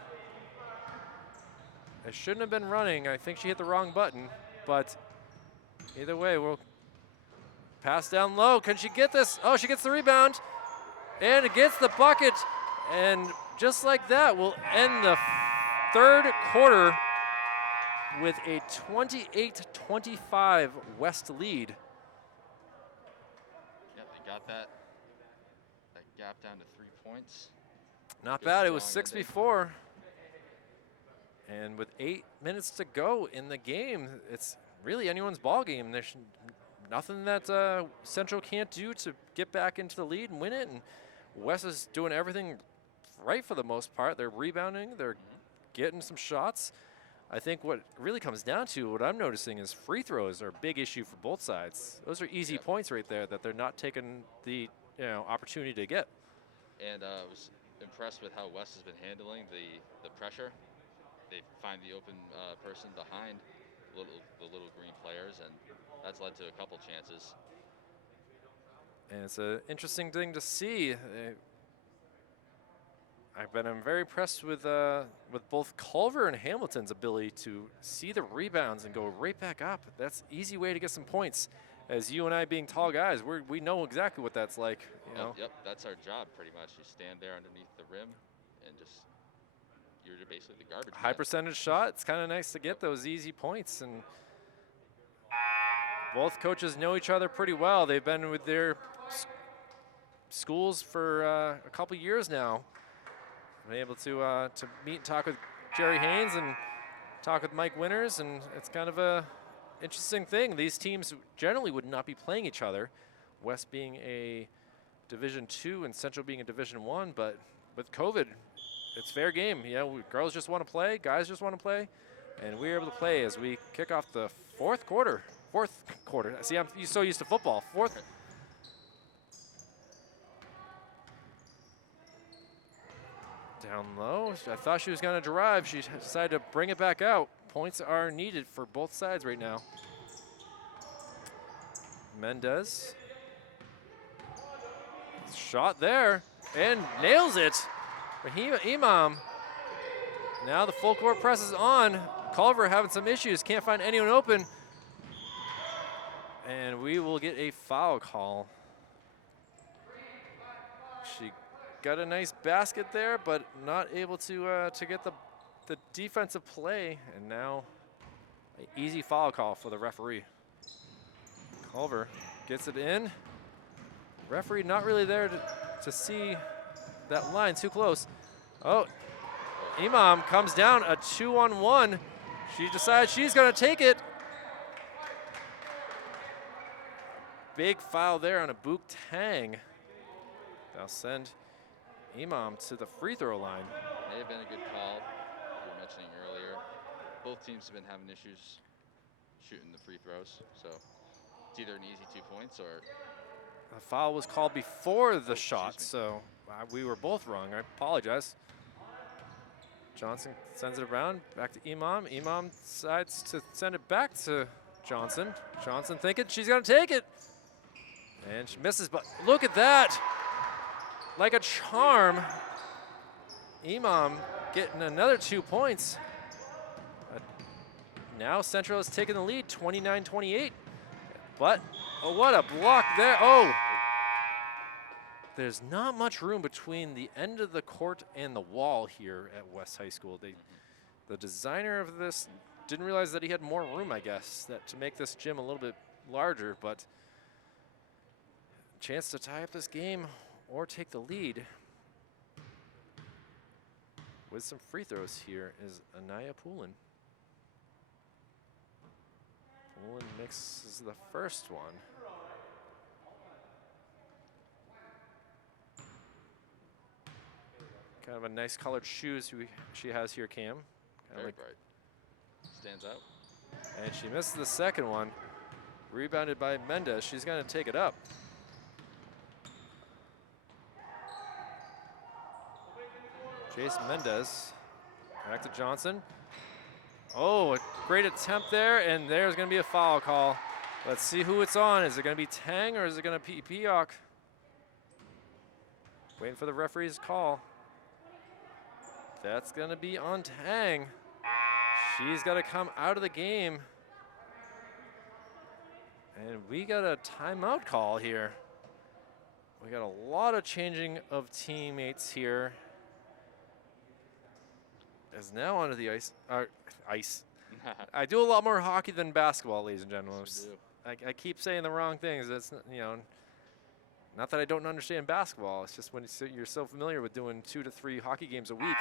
It shouldn't have been running. I think she hit the wrong button, but either way, we'll pass down low. Can she get this? Oh, she gets the rebound, and it gets the bucket. And just like that, we'll end the third quarter with a 28-25 West lead. Yep, they got that gap down to 3 points. Not Good bad. It was strong 6 ending. before. And with 8 minutes to go in the game, it's really anyone's ball game. There's nothing that Central can't do to get back into the lead and win it. And West is doing everything right for the most part. They're rebounding. They're getting some shots. I think what really comes down to, what I'm noticing, is free throws are a big issue for both sides. Those are easy points right there that they're not taking the opportunity to get. And I was impressed with how West has been handling the pressure. They find the open person behind the little green players, and that's led to a couple chances. And it's an interesting thing to see. I'm very impressed with both Culver and Hamilton's ability to see the rebounds and go right back up. That's an easy way to get some points. As you and I being tall guys, we know exactly what that's like. You know? Yep, that's our job pretty much. You stand there underneath the rim and just, you're basically the garbage High man. percentage shot. It's kind of nice to get those easy points. And both coaches know each other pretty well. They've been with their schools for a couple years now. Been able to meet and talk with Jerry Haynes and talk with Mike Winters, and it's kind of a interesting thing. These teams generally would not be playing each other, West being a Division II and Central being a Division I, but with COVID, it's fair game. Girls just want to play, guys just want to play, and we're able to play as we kick off the fourth quarter. See, I'm so used to football. Down low. I thought she was going to drive. She decided to bring it back out. Points are needed for both sides right now. Mendez. Shot there and nails it. Rahima Imam. Now the full court press is on. Culver having some issues. Can't find anyone open. And we will get a foul call. She got a nice basket there, but not able to get the defensive play. And now an easy foul call for the referee. Culver gets it in. Referee not really there to see that line, too close. Oh, Imam comes down, a 2-on-1. She decides she's gonna take it. Big foul there on a Book Tang. They'll send Imam to the free throw line. May have been a good call, you were mentioning earlier. Both teams have been having issues shooting the free throws, so it's either an easy 2 points or... The foul was called before the shot, so we were both wrong. I apologize. Johnson sends it around, back to Imam. Imam decides to send it back to Johnson. Johnson thinking she's gonna take it. And she misses, but look at that. Like a charm, Imam getting another 2 points. Now Central has taken the lead, 29-28. But, oh, what a block there. Oh, there's not much room between the end of the court and the wall here at West High School. The designer of this didn't realize that he had more room, I guess, to make this gym a little bit larger, but chance to tie up this game or take the lead with some free throws here is Anaya Poulin. Poulin mixes the first one. Kind of a nice colored shoes she has here, Cam. Very bright. Stands out. And she misses the second one. Rebounded by Mendez. She's going to take it up. Jason Mendez. Back to Johnson. Oh, a great attempt there, and there's going to be a foul call. Let's see who it's on. Is it going to be Tang or is it going to be Pioch? Waiting for the referee's call. That's going to be on Tang. She's got to come out of the game. And we got a timeout call here. We got a lot of changing of teammates here. Is now onto the ice. I do a lot more hockey than basketball, ladies and gentlemen. I keep saying the wrong things. That's, you know, not that I don't understand basketball. It's just when you're so familiar with doing 2 to 3 hockey games a week.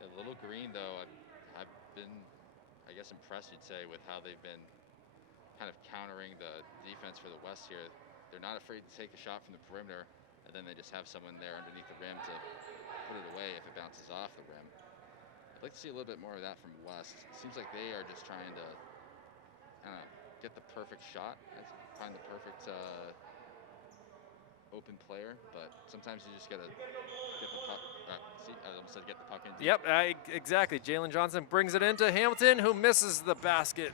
A little green, though. I've been, I guess, impressed, you'd say, with how they've been kind of countering the defense for the West here. They're not afraid to take a shot from the perimeter, and then they just have someone there underneath the rim to put it away if it bounces off the rim. I'd like to see a little bit more of that from West. It seems like they are just trying to kind of get the perfect shot, find the perfect open player, but sometimes you just got to get the puck. See, I almost said get the puck in. Yep, exactly. Jalen Johnson brings it into Hamilton, who misses the basket.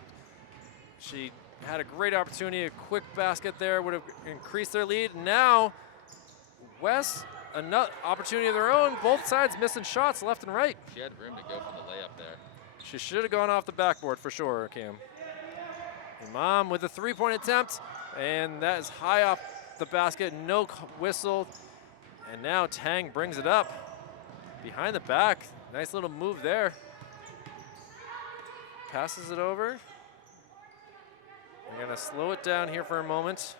She had a great opportunity, a quick basket there would have increased their lead. Now, West, another opportunity of their own. Both sides missing shots left and right. She had room to go for the layup there. She should have gone off the backboard for sure, Cam. Imam with a 3-point attempt, and that is high off the basket, no whistle. And now Tang brings it up behind the back. Nice little move there. Passes it over. We're gonna slow it down here for a moment.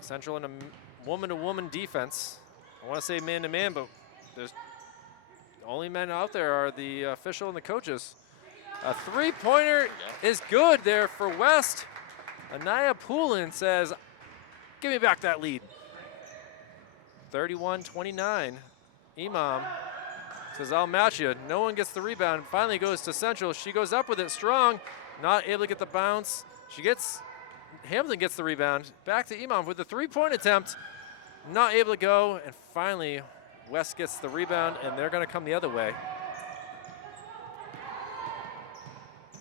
Central in a woman-to-woman defense. I want to say man-to-man, but there's the only men out there are the official and the coaches. A 3-pointer is good there for West. Anaya Poulin says, give me back that lead. 31-29. Imam says, I'll match you. No one gets the rebound. Finally goes to Central. She goes up with it strong. Not able to get the bounce. Hamilton gets the rebound. Back to Imam with the 3-point attempt. Not able to go. And finally, West gets the rebound, and they're going to come the other way.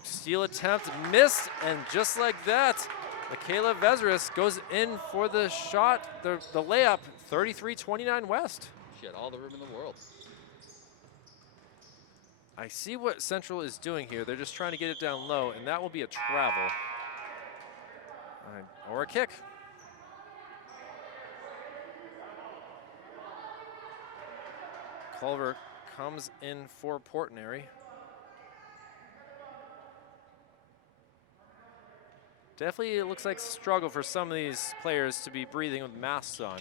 Steal attempt missed, and just like that, Michaela Vezeris goes in for the shot, the layup, 33-29 West. She had all the room in the world. I see what Central is doing here. They're just trying to get it down low, and that will be a travel. Or a kick. Culver comes in for Portnery. Definitely, it looks like struggle for some of these players to be breathing with masks on.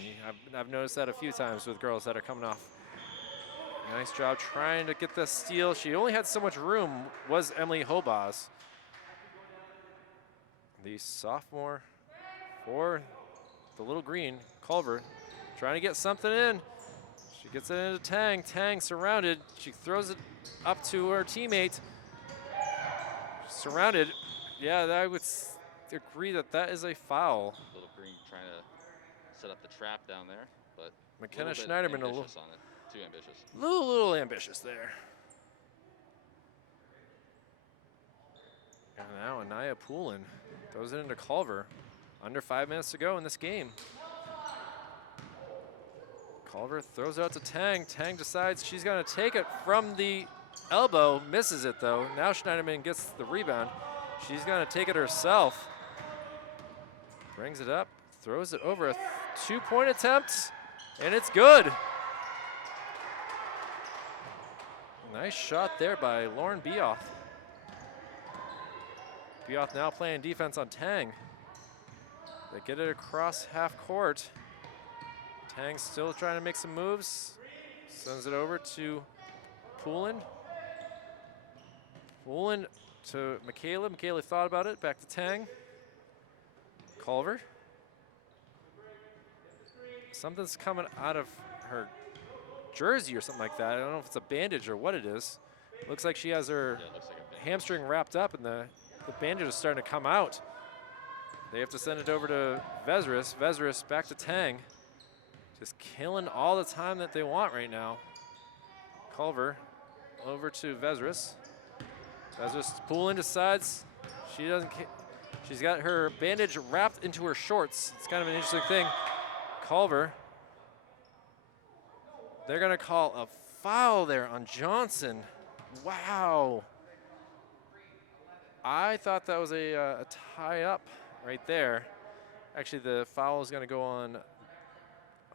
I've noticed that a few times with girls that are coming off. Nice job trying to get the steal. She only had so much room, was Emily Hobaz. The sophomore for the little green, Culver, trying to get something in. She gets it into Tang. Tang surrounded. She throws it up to her teammate. Surrounded. Yeah, I would agree that that is a foul. Little green trying to set up the trap down there, but McKenna a Schneiderman little ambitious on it. Too ambitious. Little ambitious there. And now Anaya Poulin throws it into Culver. Under 5 minutes to go in this game. Culver throws it out to Tang. Tang decides she's going to take it from the elbow. Misses it though. Now Schneiderman gets the rebound. She's going to take it herself. Brings it up. Throws it over. A 2-point attempt. And it's good. Nice shot there by Lauren Bioth. Bioth now playing defense on Tang. They get it across half court. Tang still trying to make some moves. Sends it over to Poulin. Poulin to Michaela. Michaela thought about it. Back to Tang. Culver. Something's coming out of her jersey or something like that. I don't know if it's a bandage or what it is. Looks like she has her hamstring wrapped up and the bandage is starting to come out. They have to send it over to Vezris. Vezris back to Tang. Just killing all the time that they want right now. Culver over to Vezris. Vezris Poulin decides she doesn't. She's got her bandage wrapped into her shorts. It's kind of an interesting thing. Culver. They're gonna call a foul there on Johnson. Wow. I thought that was a tie up right there. Actually, the foul is gonna go on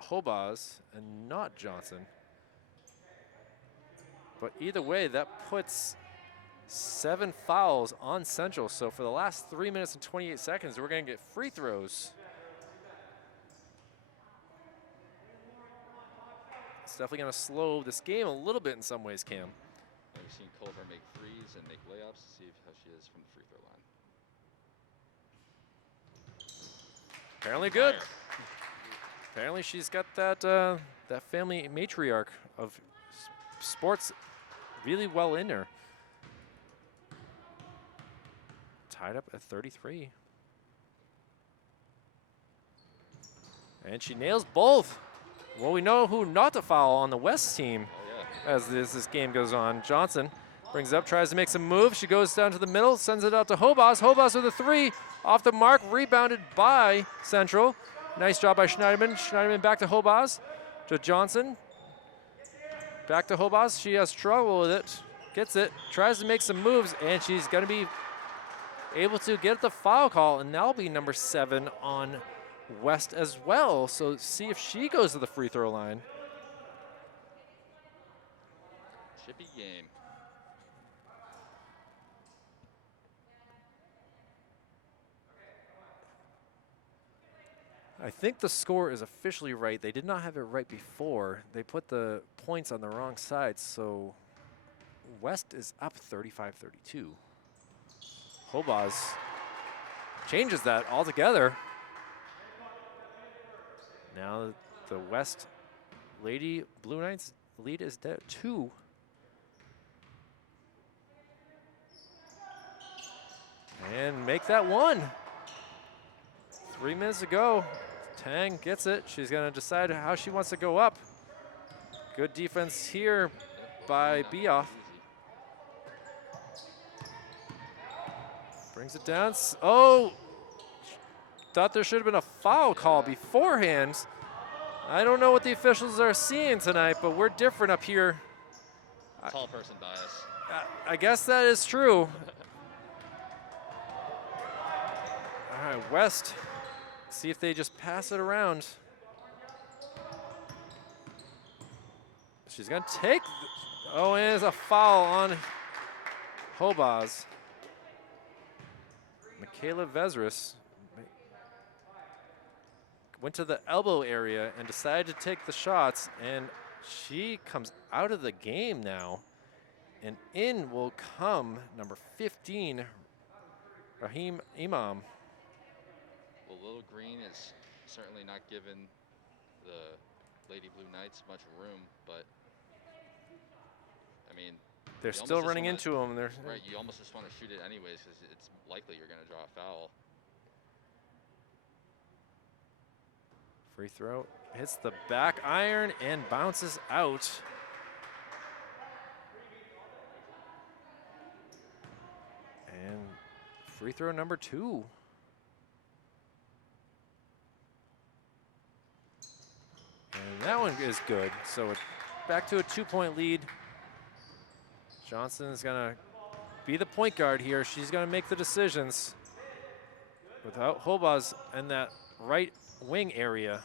Hobaz and not Johnson. But either way, that puts 7 fouls on Central. So for the last 3 minutes and 28 seconds, we're gonna get free throws. It's definitely gonna slow this game a little bit in some ways, Cam. We've seen Culver make threes and make layups. See how she is from the free throw line. Apparently good. Apparently she's got that that family matriarch of sports really well in her. Tied up at 33. And she nails both. Well, we know who not to foul on the West team as this game goes on. Johnson brings it up, tries to make some moves. She goes down to the middle, sends it out to Hobaz. Hobaz with a 3 off the mark, rebounded by Central. Nice job by Schneiderman. Schneiderman back to Hobaz, to Johnson. Back to Hobaz. She has trouble with it. Gets it, tries to make some moves, and she's going to be able to get the foul call, and that'll be number 7 on West as well. So see if she goes to the free throw line. Chippy game. I think the score is officially right. They did not have it right before. They put the points on the wrong side, so West is up 35-32. Hobaz changes that altogether. Now the West Lady Blue Knights lead is at 2. And make that 1. 3 minutes to go. Tang gets it. She's going to decide how she wants to go up. Good defense here by Bioff. Brings it down. Oh, thought there should have been a foul call beforehand. I don't know what the officials are seeing tonight, but we're different up here Tall person bias. I guess that is true. All right, West. See if they just pass it around. She's going to take. Oh, and it's a foul on Hobaz. Michaela Vezris went to the elbow area and decided to take the shots, and she comes out of the game now. And in will come number 15, Rahim Imam. Well, Little Green is certainly not giving the Lady Blue Knights much room, but I mean, They're still running into them. Right, you almost just want to shoot it anyways because it's likely you're going to draw a foul. Free throw, hits the back iron and bounces out. And free throw number 2. And that one is good. So back to a 2-point lead. Johnson's gonna be the point guard here. She's gonna make the decisions without Hobaz in that right wing area.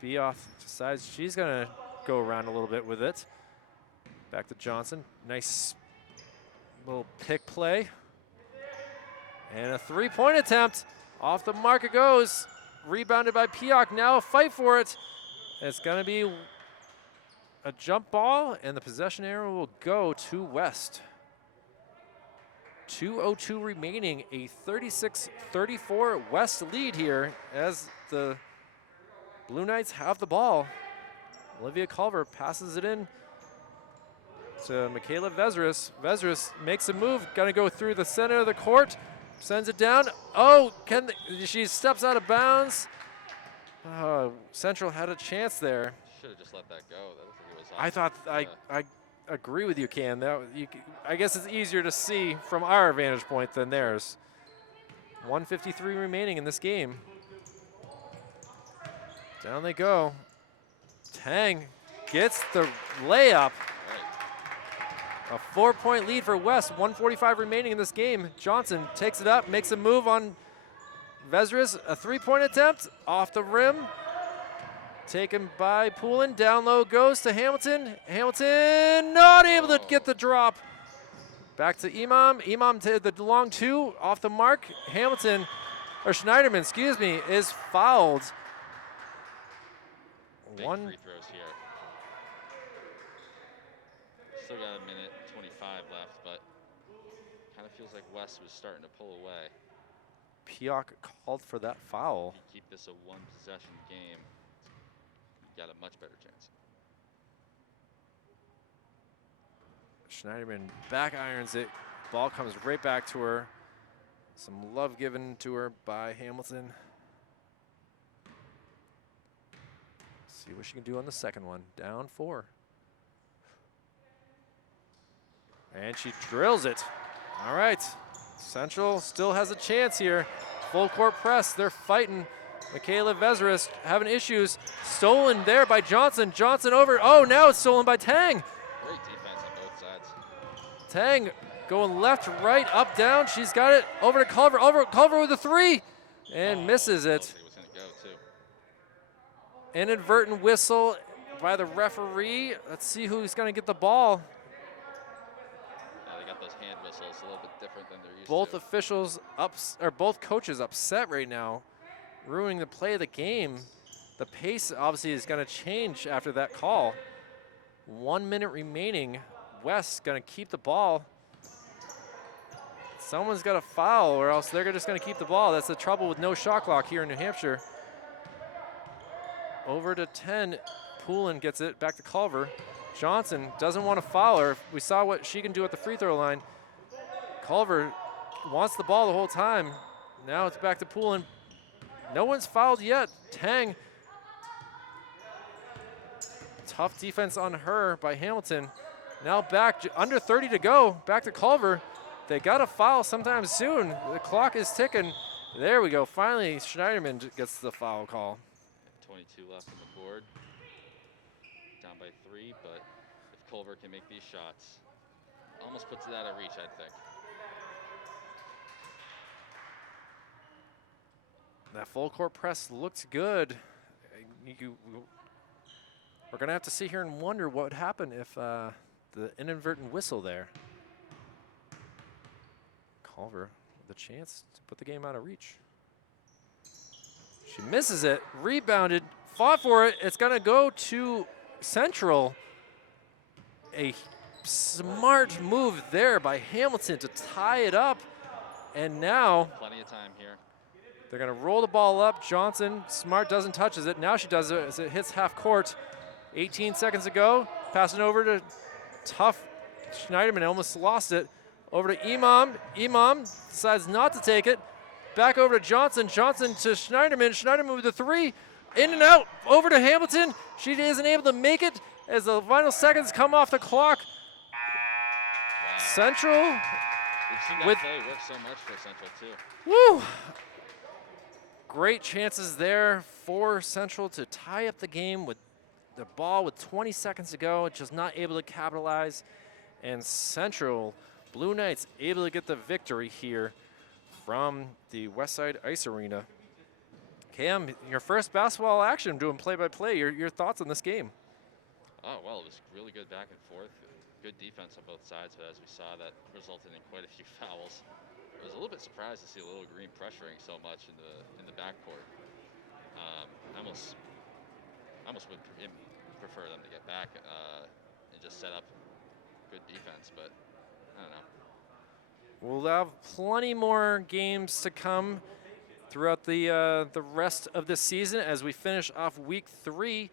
Beoff decides she's gonna go around a little bit with it. Back to Johnson. Nice little pick play. And a 3-point attempt. Off the mark it goes. Rebounded by Pioch. Now a fight for it. It's gonna be a jump ball, and the possession arrow will go to West. 2:02 remaining, a 36-34 West lead here as the Blue Knights have the ball. Olivia Culver passes it in to Michaela Vezris. Vezris makes a move, gonna go through the center of the court, sends it down. Oh, she steps out of bounds. Central had a chance there. Should have just let that go. That looked like it was I thought I agree with you, Cam. I guess it's easier to see from our vantage point than theirs. 1:53 remaining in this game. Down they go. Tang gets the layup. A 4-point lead for West. 1:45 remaining in this game. Johnson takes it up, makes a move on Vezris. A 3-point attempt off the rim. Taken by Poulin. Down low goes to Hamilton. Hamilton not able to get the drop. Back to Imam. Imam to the long 2 off the mark. Hamilton, or Schneiderman, excuse me, is fouled. Big free throws here. Still got a minute 25 left, but kind of feels like West was starting to pull away. Pioch called for that foul. You keep this a 1-possession game, you got a much better chance. Schneiderman back irons it. Ball comes right back to her. Some love given to her by Hamilton. See what she can do on the second one. Down 4. And she drills it. All right. Central still has a chance here. Full court press. They're fighting. Michaela Vezris having issues. Stolen there by Johnson. Johnson over. Oh, now it's stolen by Tang. Great defense on both sides. Tang going left, right, up, down. She's got it over to Culver. Culver with a 3 and misses it. It was going to go too. Inadvertent whistle by the referee. Let's see who's going to get the ball. Yeah, they got those hand whistles a little bit different than they're used Both to. officials both coaches upset right now, ruining the play of the game. The pace obviously is going to change after that call. 1 minute remaining. West going to keep the ball. Someone's got to foul, or else they're just going to keep the ball. That's the trouble with no shot clock here in New Hampshire. Over to 10. Poulin gets it back to Culver. Johnson doesn't want to foul her. We saw what she can do at the free throw line. Culver wants the ball the whole time. Now it's back to Poulin. No one's fouled yet. Tang. Tough defense on her by Hamilton. Now back, under 30 to go. Back to Culver. They got to foul sometime soon. The clock is ticking. There we go. Finally, Schneiderman gets the foul call. 22 left on the board. down by 3, but if Culver can make these shots, almost puts it out of reach, I think. That full court press looks good. We're going to have to sit here and wonder what would happen if the inadvertent whistle there. Culver with a chance to put the game out of reach. She misses it, rebounded, fought for it. It's going to go to Central. A smart move there by Hamilton to tie it up. And now Plenty of time here. they're going to roll the ball up. Johnson, smart, doesn't touches it. Now she does it as it hits half court. 18 seconds ago, passing over to tough Schneiderman, almost lost it. Over to Imam. Imam decides not to take it. Back over to Johnson. Johnson to Schneiderman. Schneiderman with the 3. In and out. Over to Hamilton. She isn't able to make it as the final seconds come off the clock. Wow. Central. We've seen that with play work so much for Central, too. Woo! Great chances there for Central to tie up the game with the ball with 20 seconds to go, just not able to capitalize. And Central Blue Knights able to get the victory here from the Westside Ice Arena. Cam, your first basketball action doing play-by-play. Your thoughts on this game? Oh, well, it was really good back and forth. Good defense on both sides, but as we saw, that resulted in quite a few fouls. I was a little bit surprised to see a Little Green pressuring so much in the backcourt. I almost would prefer them to get back and just set up good defense, but I don't know. We'll have plenty more games to come throughout the rest of the season as we finish off week 3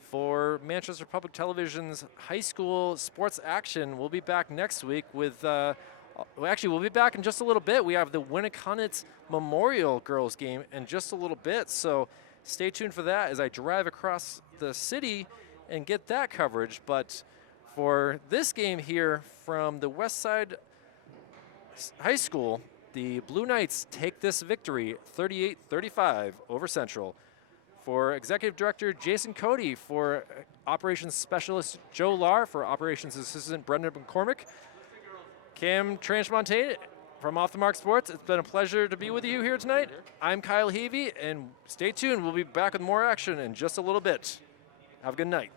for Manchester Public Television's high school sports action. We'll be back next week with, actually we'll be back in just a little bit. We have the Winnicott Memorial girls game in just a little bit, so stay tuned for that as I drive across the city and get that coverage. But for this game here from the Westside High School, the Blue Knights take this victory 38-35 over Central. For Executive Director Jason Cody, for Operations Specialist Joe Lahr, for Operations Assistant Brendan McCormick, Cam Transmontane from Off the Mark Sports, it's been a pleasure to be with you here tonight. I'm Kyle Heavey, and stay tuned. We'll be back with more action in just a little bit. Have a good night.